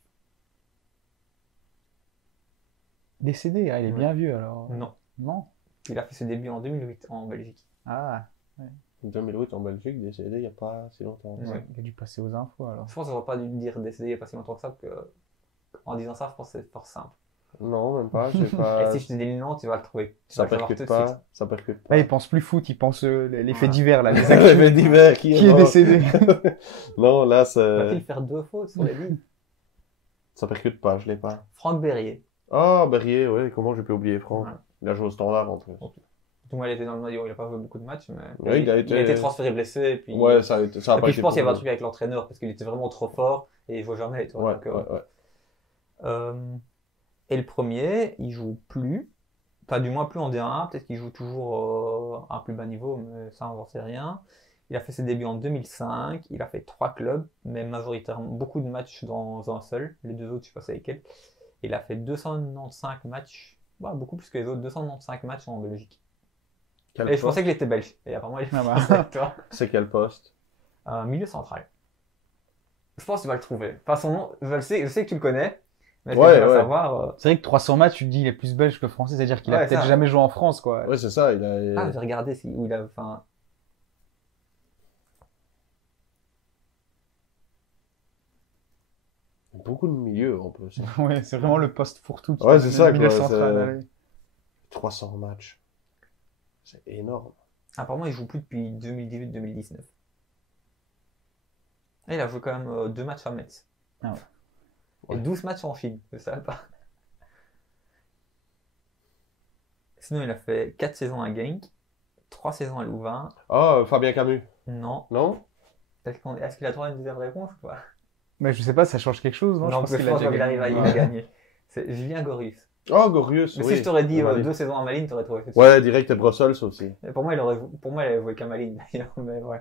Décédé, ah, il est bien vieux alors. Non. Non. Il a fait ses débuts en 2008 en Belgique. Ah, 2008 en Belgique, décédé il n'y a pas si longtemps. Ouais. il a dû passer aux infos alors. Je pense qu'on va pas dû dire décédé il y a pas si longtemps que ça, parce que en disant ça, je pense que c'est fort simple. Non, même pas. J'ai pas... Et si je te dis le nom, tu vas le trouver. Tu Ça vas le savoir percute tout de suite. pas. Ça percute pas. Là, il pense plus foot, il pense les faits Voilà. divers là, les Les actus. faits divers, qui Qui est mort décédé? Non, là, Va-t-il faire 2 fautes sur les lignes? ça percute pas, je l'ai pas. Franck Berrier. Ah, Berrier, ouais, comment j'ai pu oublier Franck? Ouais. Il a joué au standard en plus. Tout le monde était dans le maillot, il a pas joué beaucoup de matchs, mais Ouais, il a été transféré blessé. Et puis, Ouais, ça a et pas puis été je pense qu'il y avait un pour truc avec l'entraîneur parce qu'il était vraiment trop fort et il jouait jamais. Tu vois, Ouais, donc, ouais. et le premier, il joue plus. Enfin, du moins plus en D1, peut-être qu'il joue toujours à un plus bas niveau, mais ça, on n'en sait rien. Il a fait ses débuts en 2005, il a fait 3 clubs, mais majoritairement beaucoup de matchs dans un seul. Les 2 autres, je sais pas c'est lesquels. Il a fait 295 matchs, ouais, beaucoup plus que les autres, 295 matchs en Belgique. Quel Et je poste pensais qu'il était belge. Et apparemment, il est Ah bah. français, tu vois. C'est quel poste? Milieu central. Je pense que tu vas le trouver. Enfin, son nom, je sais que tu le connais, mais est-ce Ouais, que tu vas ouais. savoir C'est vrai que 300 matchs, tu te dis il est plus belge que français, c'est-à-dire qu'il a Ouais, peut-être ça. jamais joué en France quoi. Ouais, c'est ça, il a... Ah, j'ai regardé où il a. Enfin, beaucoup de milieux en plus. Ouais, c'est vraiment le poste fourre-tout qui Ouais, passe c'est de ça, milieu quoi, central, c'est- allez. 300 matchs. C'est énorme. apparemment, il joue plus depuis 2018-2019. Et il a joué quand même 2 matchs à Metz. Ah ouais. Et Ouais. 12 matchs en Chine, je savais pas. Sinon, il a fait 4 saisons à Genk, 3 saisons à Louvain. Ah, Fabien Camus. Non. Non? Est-ce qu'il a droit à une deuxième réponse ou pas? Mais je sais pas, ça change quelque chose, non? Non, parce que je pense qu'il arrive à y Ouais. gagner. C'est Julien Gorius. Oh, Gorius, Mais oui. si je t'aurais dit Malines. 2 saisons à Malines, t'aurais trouvé. Ouais, direct et Brussels aussi. Et pour moi, il avait joué qu'à Malines d'ailleurs. Mais ouais.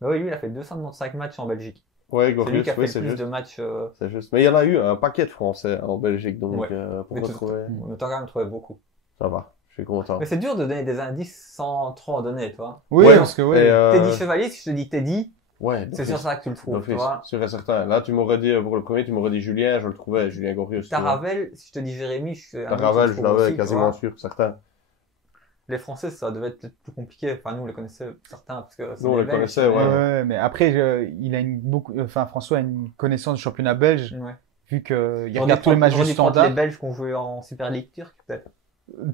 Mais oui, lui, il a fait 295 matchs en Belgique. Ouais, C'est lui Gorius, qui a fait oui, le c'est plus juste. de matchs. C'est juste. Mais il y en a eu un paquet de Français en Belgique, donc Ouais. pour Mais retrouver, Mais t'as quand même trouvé beaucoup. ça va. Je suis content. Mais c'est dur de donner des indices sans trop en donner, toi. Oui, Ouais, parce que ouais. Et, Teddy Chevalier, si je te dis Teddy, ouais, c'est d'office. sur ça que tu le trouves, tu D'office, vois. sûr et certain. Là, tu m'aurais dit, pour le premier, tu m'aurais dit Julien, je le trouvais, Julien Gorius. tu vois. Taravel, si je te dis Jérémy, Ravel, je l'avais quasiment sûr, certain. Les Français, ça devait être peut-être plus compliqué. Enfin, nous, on les connaissait certains parce que c'est Nous, on des les Belges, connaissait, mais- ouais. Ouais, mais après, il a François a une connaissance du championnat belge, Ouais. vu que il J'aurais regarde dû tous les prendre- matchs j'aurais du dû prendre standard. les Belges qui ont joué en Super League turque, peut-être.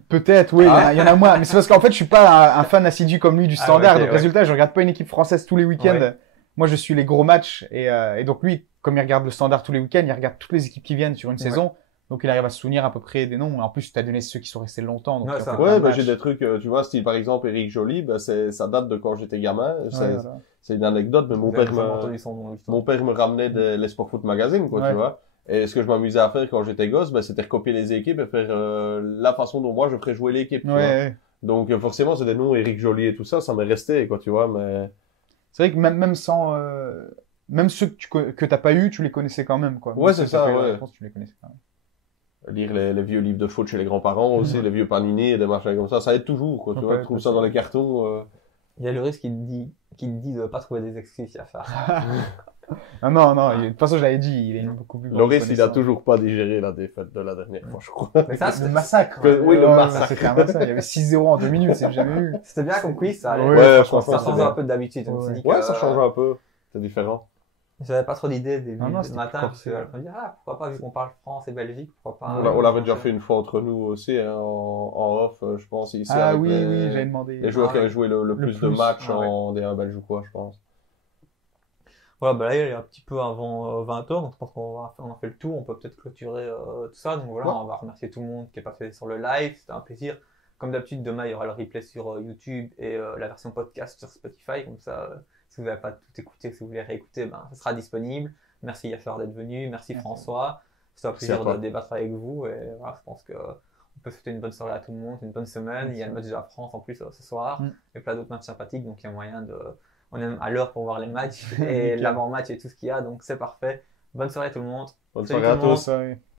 Peut-être, oui, il y en a moins. Mais c'est parce qu'en fait, je suis pas un fan assidu comme lui du Ah, standard. ok, donc, ouais. résultat, je regarde pas une équipe française tous les week-ends. Ouais. Moi, je suis les gros matchs. Et donc, lui, comme il regarde le standard tous les week-ends, il regarde toutes les équipes qui viennent sur une Ouais. saison. Donc il arrive à se souvenir à peu près des noms. En plus, tu as donné ceux qui sont restés longtemps. Donc Ouais, tu as ça. fait Ouais, plein de bah, matchs. j'ai des trucs, tu vois, style par exemple Eric Joly, bah, ça date de quand j'étais gamin. Ouais, C'est voilà. c'est une anecdote, mais Vous avez jamais entendu son nom, justement. mon père me ramenait les Sport Foot Magazine, quoi, Ouais. tu vois. Et ce que je m'amusais à faire quand j'étais gosse, bah, c'était recopier les équipes et faire la façon dont moi je ferais jouer l'équipe. Tu Ouais, vois. ouais. Donc forcément, c'est des noms Eric Joly et tout ça, ça m'est resté, quoi, tu vois. Mais C'est vrai que même sans, même ceux que t'as pas eu, tu les connaissais quand même, quoi. Ouais, Même c'est ceux que t'as ça, pas eu la ouais. réponse, tu les connaissais quand même. lire les vieux livres de foot chez les grands-parents aussi, les vieux Panini et des machins comme ça aide toujours, quoi. Tu Ouais, vois, ouais, tu trouves tout ça ça. dans les cartons. Il y a le risque qui te dit de pas trouver des excuses à faire. Ah non, non, de toute façon, je l'avais dit, il est beaucoup plus grand. Loris, il a toujours pas digéré la défaite de la dernière fois, je crois. Mais ça, Le massacre. Oui, le Ouais, massacre. C'était un massacre. Il y avait 6-0 en 2 minutes, c'est jamais eu. c'était bien comme quiz, ça allait. Ouais, Ouais, franchement, franchement, Ça c'est change un bien. peu d'habitude. On s'est Ouais. dit Ouais, que, ça change un peu. C'est différent. J'avais pas trop d'idées dès Non, non, le c'était matin, plus parce que corsé. je me dis, pourquoi pas, vu qu'on parle France et Belgique, pourquoi pas. On l'avait déjà fait une fois entre nous aussi, hein, en off, je pense, ici. Ah avec oui, les, oui, j'avais demandé. les joueurs Ah qui avaient ouais. joué le plus de plus, matchs ah ouais. en D1 belge ou quoi, je pense. Voilà, bah là, il est un petit peu avant 20h, donc je pense on en fait le tour, on peut peut-être clôturer tout ça. Donc voilà, Ouais. on va remercier tout le monde qui est passé sur le live, c'était un plaisir. Comme d'habitude, demain, il y aura le replay sur YouTube et la version podcast sur Spotify, comme ça, si vous n'avez pas tout écouté, si vous voulez réécouter, ben, ça sera disponible. Merci Yachar d'être venu, merci François, c'était un Merci plaisir à toi. de débattre avec vous, et voilà, je pense que on peut souhaiter une bonne soirée à tout le monde, une bonne semaine. Il y a le match de la France en plus ce soir, et plein d'autres matchs sympathiques, donc il y a moyen de... On est à l'heure pour voir les matchs et Nickel. l'avant-match et tout ce qu'il y a, donc c'est parfait. Bonne soirée à tout le monde. Bonne Salut soirée à tout le monde. tous. Ça, oui.